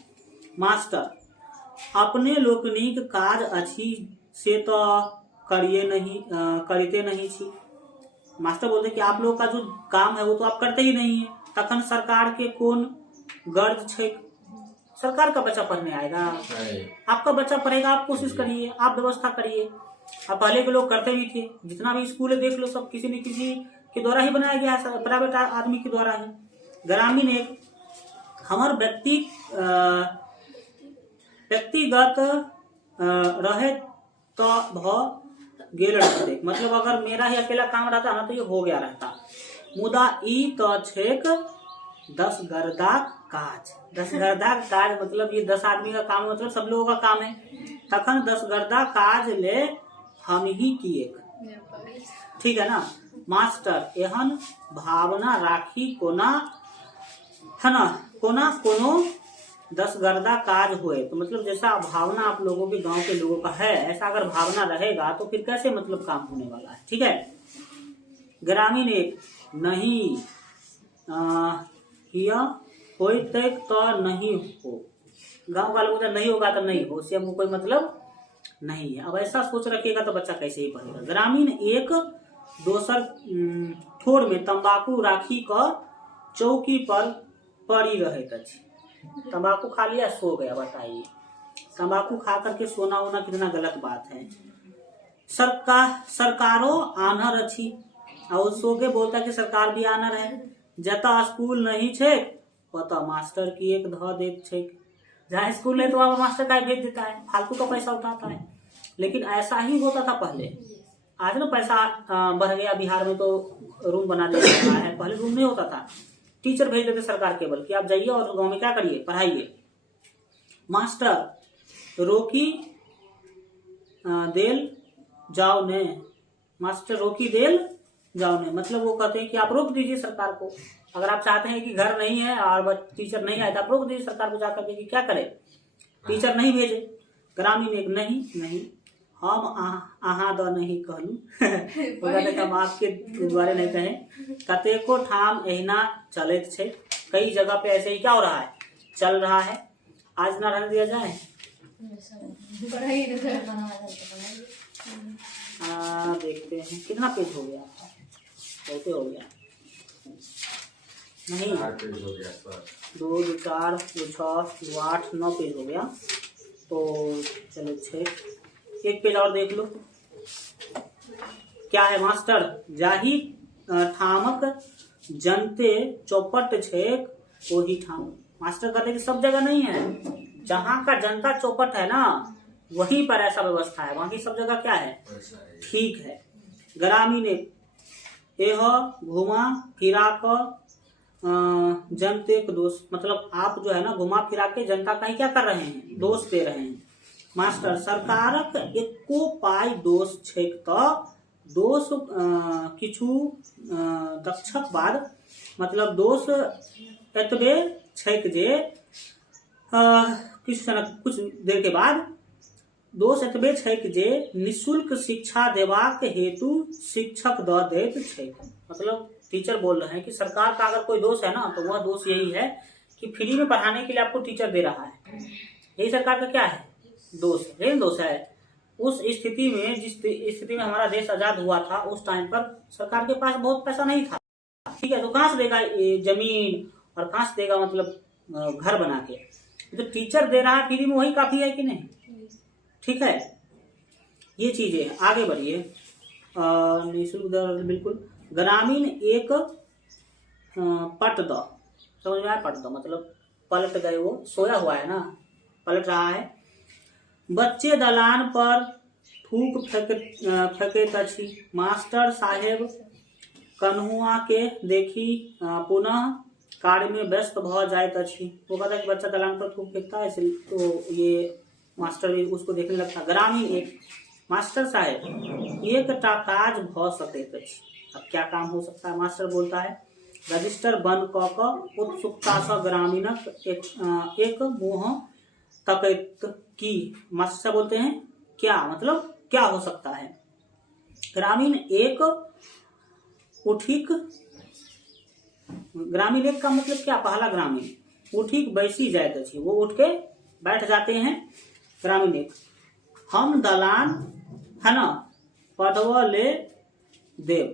मास्टर अपने लोकनिक काज अछि से तो करते नहीं छी। मास्टर बोलते कि आप लोग का जो काम है वो तो आप करते ही नहीं है, तखन सरकार के कौन गर्ज छे। सरकार का बच्चा पढ़ने आएगा, आपका बच्चा पढ़ेगा, आप कोशिश करिए, आप व्यवस्था करिए। अब पहले के लोग करते भी थे, जितना भी स्कूल है देख लो, सब किसी न किसी के द्वारा ही बनाया गया है, प्राइवेट आदमी के द्वारा ही। ग्रामीण एक हमार व्यक्तिगत रहे तो भ गेल रहते, मतलब अगर मेरा ही अकेला काम रहता ना तो ये हो गया रहता। मुदा ई तो छेक 10 गर्दा काज। 10 गर्दा काज मतलब ये 10 आदमी का काम, मतलब सब लोगों का काम है। तखन 10 गर्दा काज ले हम ही किए, ठीक है ना। मास्टर एहन भावना राखी कोना है ना, कोना कोनो 10 गर्दा काज हुए। तो मतलब जैसा भावना आप लोगों के गांव के लोगों का है, ऐसा अगर भावना रहेगा तो फिर कैसे मतलब काम होने वाला है, ठीक है। ग्रामीण एक नहीं होते तो नहीं हो, गांव वालों को नहीं होगा तो नहीं हो, से हमको कोई मतलब नहीं है। अब ऐसा सोच रखिएगा तो बच्चा कैसे ही पढ़ेगा। ग्रामीण एक दोसर ठोर में तंबाकू राखी का चौकी पर पड़ी रहे अछि। तंबाकू खा लिया, सो गया, बताइए तंबाकू खा करके सोना होना कितना गलत बात है। सरकारों आनर अच्छी, और सो के बोलता कि सरकार भी आनर है। जता स्कूल नहीं छे पता मास्टर की एक ध देत छे। जहाँ स्कूल है तो वहाँ मास्टर का भेज देता है, फालतू का पैसा उठाता है। लेकिन ऐसा ही होता था पहले, आज ना पैसा बढ़ गया, बिहार में तो रूम बना दिया है, पहले रूम नहीं होता था। टीचर भेज देते सरकार केवल कि आप जाइए और गांव में क्या करिए, पढ़ाइए। मास्टर रोकी देल जाओ ने, मास्टर रोकी देल जाओ ने, मतलब वो कहते हैं कि आप रोक दीजिए सरकार को। अगर आप चाहते हैं कि घर नहीं है और टीचर नहीं आए तो आप रोक दीजिए सरकार को जाकर के कि क्या करे, टीचर नहीं भेजे। ग्रामीण एक नहीं हम आहा द नहीं कहलू हम आपके द्वारे नहीं कहे। कतेको ठाम एहिना चलित छे, कई जगह पे ऐसे ही क्या हो रहा है, चल रहा है। आज ना रहने दिया जाए। देखते हैं कितना पेज हो गया, बहुत हो गया नहीं, 2 2 4 6 8 9 पेज हो गया। तो चलो 6, एक पेज और देख लो क्या है। मास्टर जाही ठामक जनते चौपट छेक वही ठाम। मास्टर कहते कि सब जगह नहीं है, जहाँ का जनता चौपट है ना वहीं पर ऐसा व्यवस्था है, बाकी सब जगह क्या है, ठीक है। ग्रामीण यह घुमा फिरा कर जनते को दोष, मतलब आप जो है ना घुमा फिरा के जनता का ही क्या कर रहे हैं, दोष दे रहे हैं। मास्टर सरकारक एको पाई दोष छेक तो दोष किछु दक्षक बाद, मतलब दोष एतबे छेक जे कुछ देर के बाद दोष एतबे छेक जे निःशुल्क शिक्षा देवाक हेतु शिक्षक द देत छेक। मतलब टीचर बोल रहे हैं कि सरकार का अगर कोई दोष है ना तो वह दोष यही है कि फ्री में पढ़ाने के लिए आपको टीचर दे रहा है, यही सरकार का क्या है, दोष है। लेकिन दोष है उस स्थिति में, जिस स्थिति में हमारा देश आजाद हुआ था उस टाइम पर सरकार के पास बहुत पैसा नहीं था, ठीक है। तो कहाँ से देगा ये जमीन और कहाँ से देगा मतलब घर बना के, तो टीचर दे रहा है फ्री में, वही काफी है कि नहीं, ठीक है। ये चीजें आगे बढ़िए। निःशुल्क बिल्कुल। ग्रामीण एक पट दो, समझ में आया, पट दो मतलब पलट गए, वो सोया हुआ है ना, पलट रहा है। बच्चे दलान पर थूक फेंकैत अछि। मास्टर साहेब कन्हुआ के देखी पुनः कार्य में व्यस्त भ जाइत अछि। वो कहता है कि बच्चा दलान पर थूक फेंकता है, इसलिए तो ये मास्टर भी उसको देखने लगता। ग्रामीण एक मास्टर साहेब एक काज भ सकैत अछि। अब क्या काम हो सकता है, मास्टर बोलता है। रजिस्टर बंद क उत्सुकता से ग्रामीणक एक मुँह तकैत की। मास्टर बोलते हैं क्या, मतलब क्या हो सकता है। ग्रामीण एक उठिक, ग्रामीण एक का मतलब क्या, पहला ग्रामीण उठिक बैसी जायत अछि, वो उठ के बैठ जाते हैं। ग्रामीण एक हम दलान है ना पढ़ब ले देव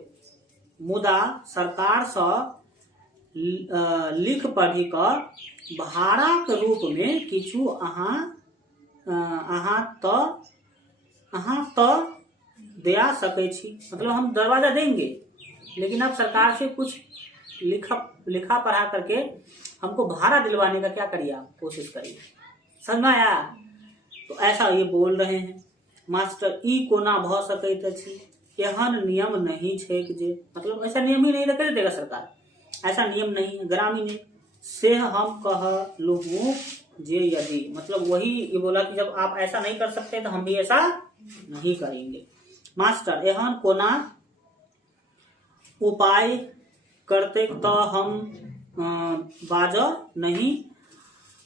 मुदा सरकार सँ लिख पढ़ी कऽ भाड़ाक रूप में किछु अहाँ तऽ दया सकै छी। मतलब हम दरवाजा देंगे लेकिन आप सरकार से कुछ लिखा पढ़ा करके हमको भाड़ा दिलवाने का क्या करिए आप कोशिश करिए। समझ में आया? तो ऐसा ये बोल रहे हैं। मास्टर ई कोना भ सकैत अछि, एहन नियम नहीं छैक जे, मतलब ऐसा नियम ही नहीं रखे देगा सरकार, ऐसा नियम नहीं है। ग्रामीण से हम कहलहुँ जे यदि, मतलब वही ये बोला कि जब आप ऐसा नहीं कर सकते तो हम भी ऐसा नहीं करेंगे। मास्टर एहन कोना उपाय करते तो हम बाज नहीं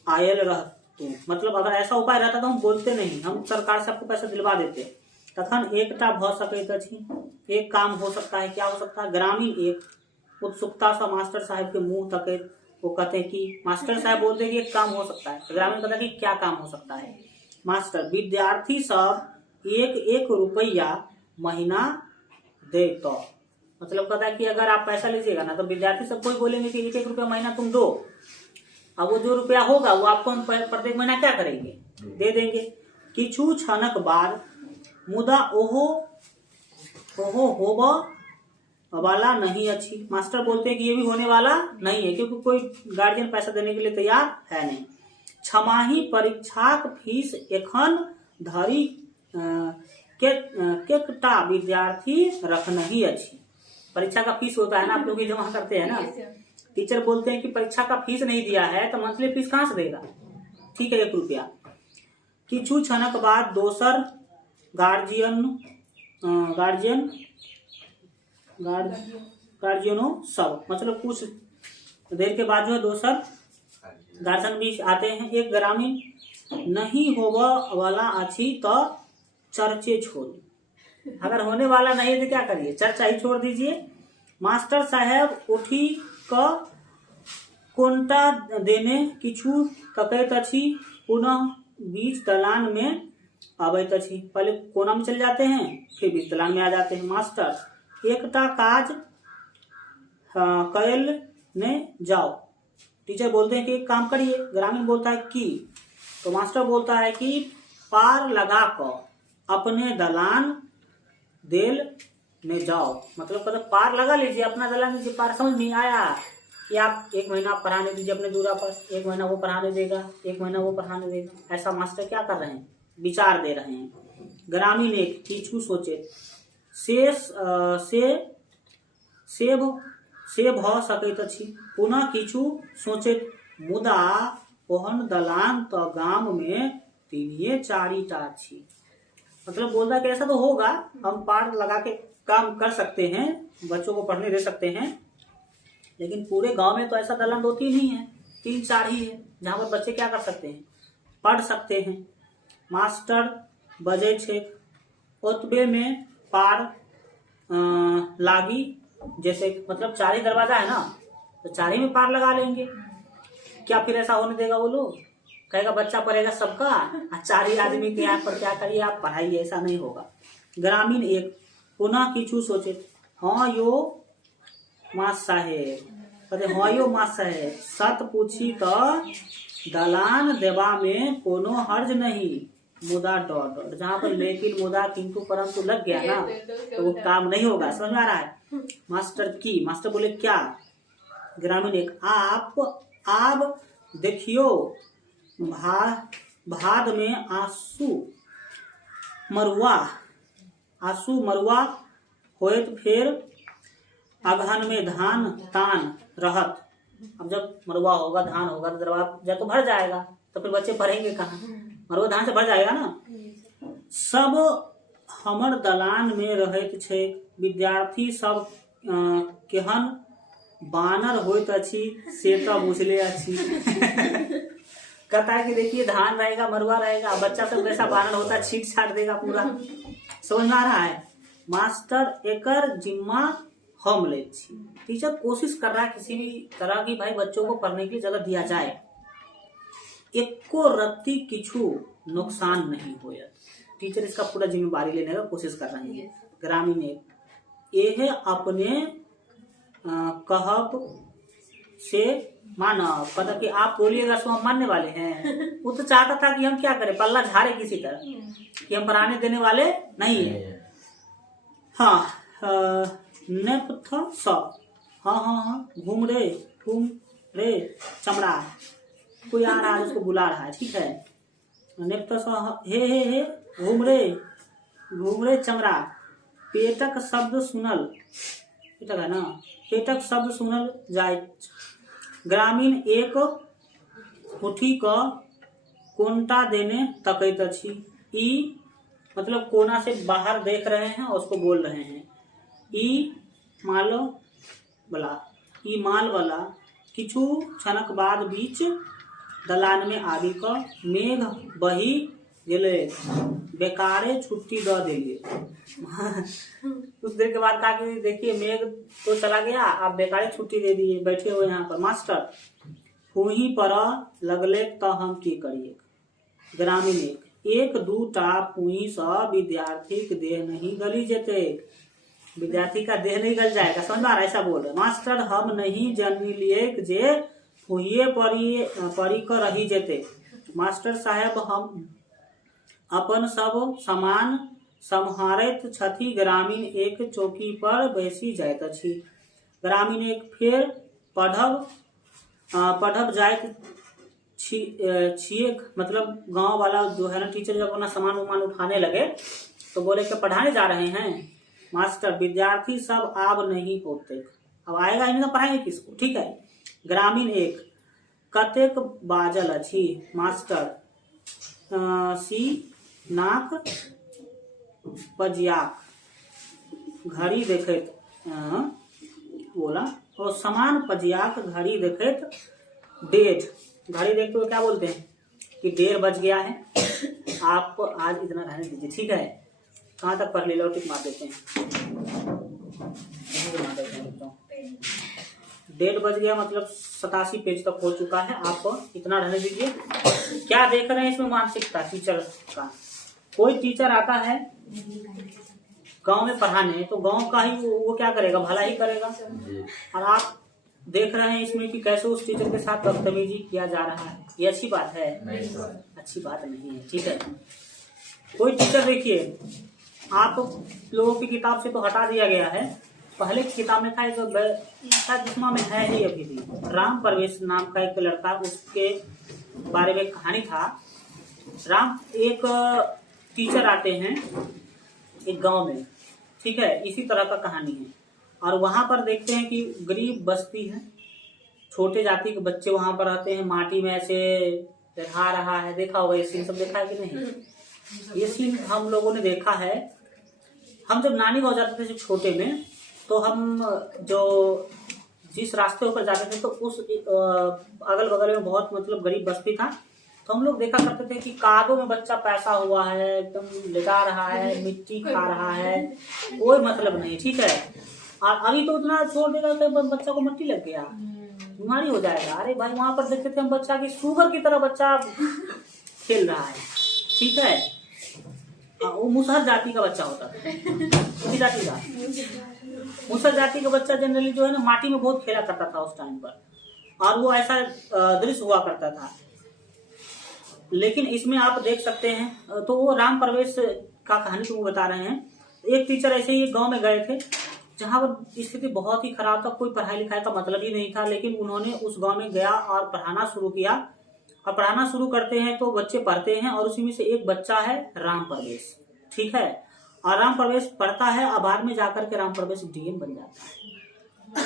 आयल रहतु, मतलब अगर ऐसा उपाय रहता तो हम बोलते नहीं, हम सरकार से आपको पैसा दिलवा देते। तखन एकटा भ सकैत अछि, एक काम हो सकता है। क्या हो सकता है? ग्रामीण एक उत्सुकता से मास्टर साहब के मुंह तकैत वो कहते कि मास्टर साहब बोलते कि एक काम हो सकता है, तो ग्रामीण कहता कि क्या काम हो सकता है? मास्टर विद्यार्थी सब 1-1 रुपया महीना दे तो, मतलब कहता है कि अगर आप पैसा लीजिएगा ना तो विद्यार्थी सब कोई बोलेंगे कि 1-1 रुपया महीना तुम दो। अब वो जो रुपया होगा वो आपको हम प्रत्येक महीना क्या करेंगे? दे देंगे। किछु क्षणक बाद मुदा ओहो होब वाला नहीं अच्छी। मास्टर बोलते हैं कि ये भी होने वाला नहीं है क्योंकि कोई गार्जियन पैसा देने के लिए तैयार है नहीं। छमाही परीक्षाक फीस एखन धरि केकटा विद्यार्थी रखनहि अछि। परीक्षा का फीस होता है ना, आप लोग जमा करते हैं ना, टीचर बोलते हैं कि परीक्षा का फीस नहीं दिया है तो मंथली फीस कहाँ से देगा? ठीक है 1 रुपया। किछु क्षणक बाद दोसर गार्जियनों सब, मतलब कुछ देर के बाद जो है दोसर गार्जियन भी आते हैं। एक ग्रामीण नहीं होगा वाला अच्छी तो चर्चे छोड़, अगर होने वाला नहीं तो क्या करिए? चर्चा ही छोड़ दीजिए। मास्टर साहब उठी क कोंटा देने किछु तकैत अछि, पुनः बीच दलान में आबैत अछि। पहले कोना में चले जाते हैं फिर बीच दलान में आ जाते हैं। मास्टर एकटा काज कैल ने जाओ, टीचर बोलते हैं कि एक काम करिए। ग्रामीण बोलता है कि, तो मास्टर बोलता है कि पार लगा कर अपने दलान देल ने जाओ, मतलब कहते पार लगा लीजिए अपना दलान लीजिए। पार समझ नहीं आया कि आप 1 महीना पढ़ाने दीजिए अपने दूरा पर, 1 महीना वो पढ़ाने देगा, 1 महीना वो पढ़ाने देगा। ऐसा मास्टर क्या कर रहे हैं? विचार दे रहे हैं। ग्रामीण एक किछु सोचे से भ सकैत अछि, पुनः किछु सोचैत मुदा ओहन दलान तो गांव में 3-4टा अछि। मतलब बोलता है कि ऐसा तो होगा, हम पार लगा के काम कर सकते हैं, बच्चों को पढ़ने दे सकते हैं, लेकिन पूरे गांव में तो ऐसा दलान 2-3 ही है, 3-4 ही है जहां पर बच्चे क्या कर सकते हैं? पढ़ सकते हैं। मास्टर बजे छेक, ओतबे में पार लागी, जैसे मतलब 4 ही दरवाजा है ना तो 4 ही में पार लगा लेंगे। क्या फिर ऐसा होने देगा? वो लोग कहेगा बच्चा पढ़ेगा सबका, 4 ही आदमी के यहाँ पर क्या करिए आप पढ़ाइए, ऐसा नहीं होगा। ग्रामीण एक पुनः किछु सोचे, हाँ यो मास साहेब, कहते हाँ यो मास साहेब, सत पूछी तो दलान देवा में कोनो हर्ज नहीं, मुदा डॉट, जहाँ पर लेकिन मुदा किंतु परंतु लग गया ना तो वो काम नहीं होगा। समझ में आ रहा है? मास्टर बोले क्या? ग्रामीण एक आप देखियो भाद में आंसू मरुआ होत, फिर अगहन में धान तान रहत। अब जब मरुआ होगा, धान होगा तो दरवाजा तो भर जाएगा, तो फिर बच्चे पढ़ेंगे कहाँ? मरुआ धान से भर जाएगा ना। सब हमर दलान में रहत छे, विद्यार्थी सब केहन बानर होत अछि से तो बुझले अछि। कहता है कि देखिए धान रहेगा, मरुआ रहेगा, बच्चा सब वैसा बानर होता है, छीट छाट देगा पूरा। समझ में आ रहा है? मास्टर एकर जिम्मा हम ले छी। टीचर कोशिश कर रहा है किसी भी तरह की भाई बच्चों को पढ़ने की जगह दिया जाए। एको रत्ती किछु नुकसान नहीं होया। टीचर इसका पूरा जिम्मेवारी लेने का कोशिश कर रहे हैं। ग्रामीण एक यह अपने कहब से मानव, मतलब कि आप बोलिएगा सो हम मानने वाले हैं। वो तो चाहता था कि हम क्या करें, पल्ला झाड़े किसी तरह, कि हम पढ़ाने देने वाले नहीं है। हाँ नेपथ स हाँ घूम रे चमड़ा, कोई आ रहा है उसको बुला रहा है, ठीक है। नेपथ स हे घूम रे चमड़ा, पेटक शब्द सुनल, पेटक है ना, पेटक शब्द सुनल जाय। ग्रामीण एक उठी क कोंटा देने तकैत अछि। ई मतलब कोना से बाहर देख रहे हैं और उसको बोल रहे हैं। ई माल वाला किछु क्षणक बाद बीच दलान में आबि क मेघ बही गेले, बेकारे छुट्टी द देलिए। कुछ देर के बाद कहा कि देखिए मेघ तो चला गया, आप बेकारे छुट्टी दे दिए, बैठे हुए यहाँ पर मास्टर। हुई पर लगले तो हम की करिए। ग्रामीण एक दूटा पुई सा विद्यार्थी के देह नहीं गली जेते। विद्यार्थी का देह नहीं गल जाएगा, समझ में ऐसा बोल रहे मास्टर। हम नहीं जानी लिए जे हुए परी कर रही जेते। मास्टर साहब हम अपन सब सामान सम्हारैत छथि। ग्रामीण एक चौकी पर बैसी जाइत अछि। ग्रामीण एक फेर पढ़ब जाइत छिए, मतलब गांव वाला जो है ना टीचर जब अपना सामान उठाने लगे तो बोले कि पढ़ाने जा रहे हैं मास्टर। विद्यार्थी सब आब नहीं होते, अब आएगा ही नहीं तो पढ़ाएंगे किसको, ठीक है। ग्रामीण एक कतेक बाजल अछि मास्टर। सी नाक पजियाक घड़ी देखैत बोला, और समान पजियाक घड़ी देखैत डेढ़, घड़ी देखते हुए क्या बोलते हैं कि 1:30 बज गया है, आप आज इतना रहने दीजिए, ठीक है। कहाँ तक पढ़ लीजिए, टिक मार देते हैं। 1:30 बज गया मतलब 87 पेज तक हो चुका है, आप इतना रहने दीजिए। क्या देख रहे हैं इसमें मानसिकता टीचर का। कोई टीचर आता है गांव में पढ़ाने तो गांव का ही वो क्या करेगा, भला ही करेगा। और आप देख रहे हैं इसमें कि कैसे उस टीचर के साथ बदतमीजी किया जा रहा है। ये अच्छी बात है? अच्छी बात नहीं है, ठीक है। कोई टीचर देखिए, आप लोगों की किताब से तो हटा दिया गया है, पहले की किताब में था एक शायद जिसमें में है ही अभी भी, राम प्रवेश नाम का एक लड़का, उसके बारे में कहानी था। राम एक टीचर आते हैं एक गांव में, ठीक है, इसी तरह का कहानी है। और वहां पर देखते हैं कि गरीब बस्ती है, छोटे जाति के बच्चे वहां पर रहते हैं, माटी में ऐसे रहा रहा है। देखा होगा ये सीन, सब देखा है कि नहीं? ये सीन हम लोगों ने देखा है। हम जब नानी गांव जाते थे जब छोटे में, तो हम जो जिस रास्ते होकर जाते थे तो उस अगल बगल में बहुत मतलब गरीब बस्ती था। तो हम लोग देखा करते थे कि कादों में बच्चा पैसा हुआ है, एकदम लेटा रहा है, मिट्टी खा रहा है, कोई मतलब नहीं, ठीक है। और अभी तो उतना छोड़ देगा तो बच्चा को मिट्टी लग गया, बीमारी हो जाएगा। अरे भाई वहां पर देखते थे हम बच्चा की शुगर की तरह बच्चा खेल रहा है, ठीक है। वो मुसहर जाति का बच्चा होता था, जाति का मुसहर जाति का बच्चा जनरली जो है ना माटी में बहुत खेला करता था उस टाइम पर, और वो ऐसा दृश्य हुआ करता था। लेकिन इसमें आप देख सकते हैं, तो वो राम प्रवेश का कहानी को बता रहे हैं। एक टीचर ऐसे ही गांव में गए थे जहां पर स्थिति बहुत ही खराब था, कोई पढ़ाई लिखाई का मतलब ही नहीं था, लेकिन उन्होंने उस गांव में गया और पढ़ाना शुरू किया। और पढ़ाना शुरू करते हैं तो बच्चे पढ़ते हैं, और उसी में से एक बच्चा है राम प्रवेश, ठीक है। और राम प्रवेश पढ़ता है और बाद में जाकर के राम प्रवेश डीएम बन जाता है।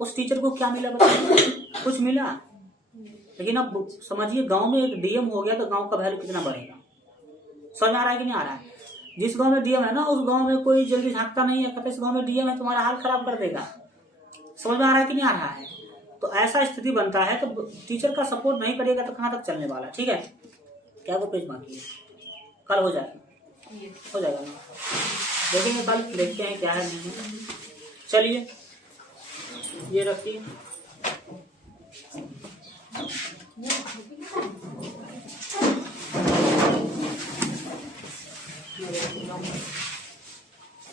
उस टीचर को क्या मिला बच्चे? कुछ मिला। लेकिन अब समझिए गांव में एक डीएम हो गया तो गांव का वैल्यू कितना बढ़ेगा। समझ आ रहा है कि नहीं आ रहा है? जिस गांव में डीएम है ना, उस गांव में कोई जल्दी झांकता नहीं है, कहते इस गांव में डीएम है, तुम्हारा हाल खराब कर देगा। समझ में आ रहा है कि नहीं आ रहा है? तो ऐसा स्थिति बनता है। तो टीचर का सपोर्ट नहीं करेगा तो कहाँ तक चलने वाला, ठीक है। क्या वो पेज बाकी है, कल हो जाएगा ना, देखेंगे कल, देखते हैं क्या है नहीं है। चलिए ये रखिए। मैं जाऊंगा।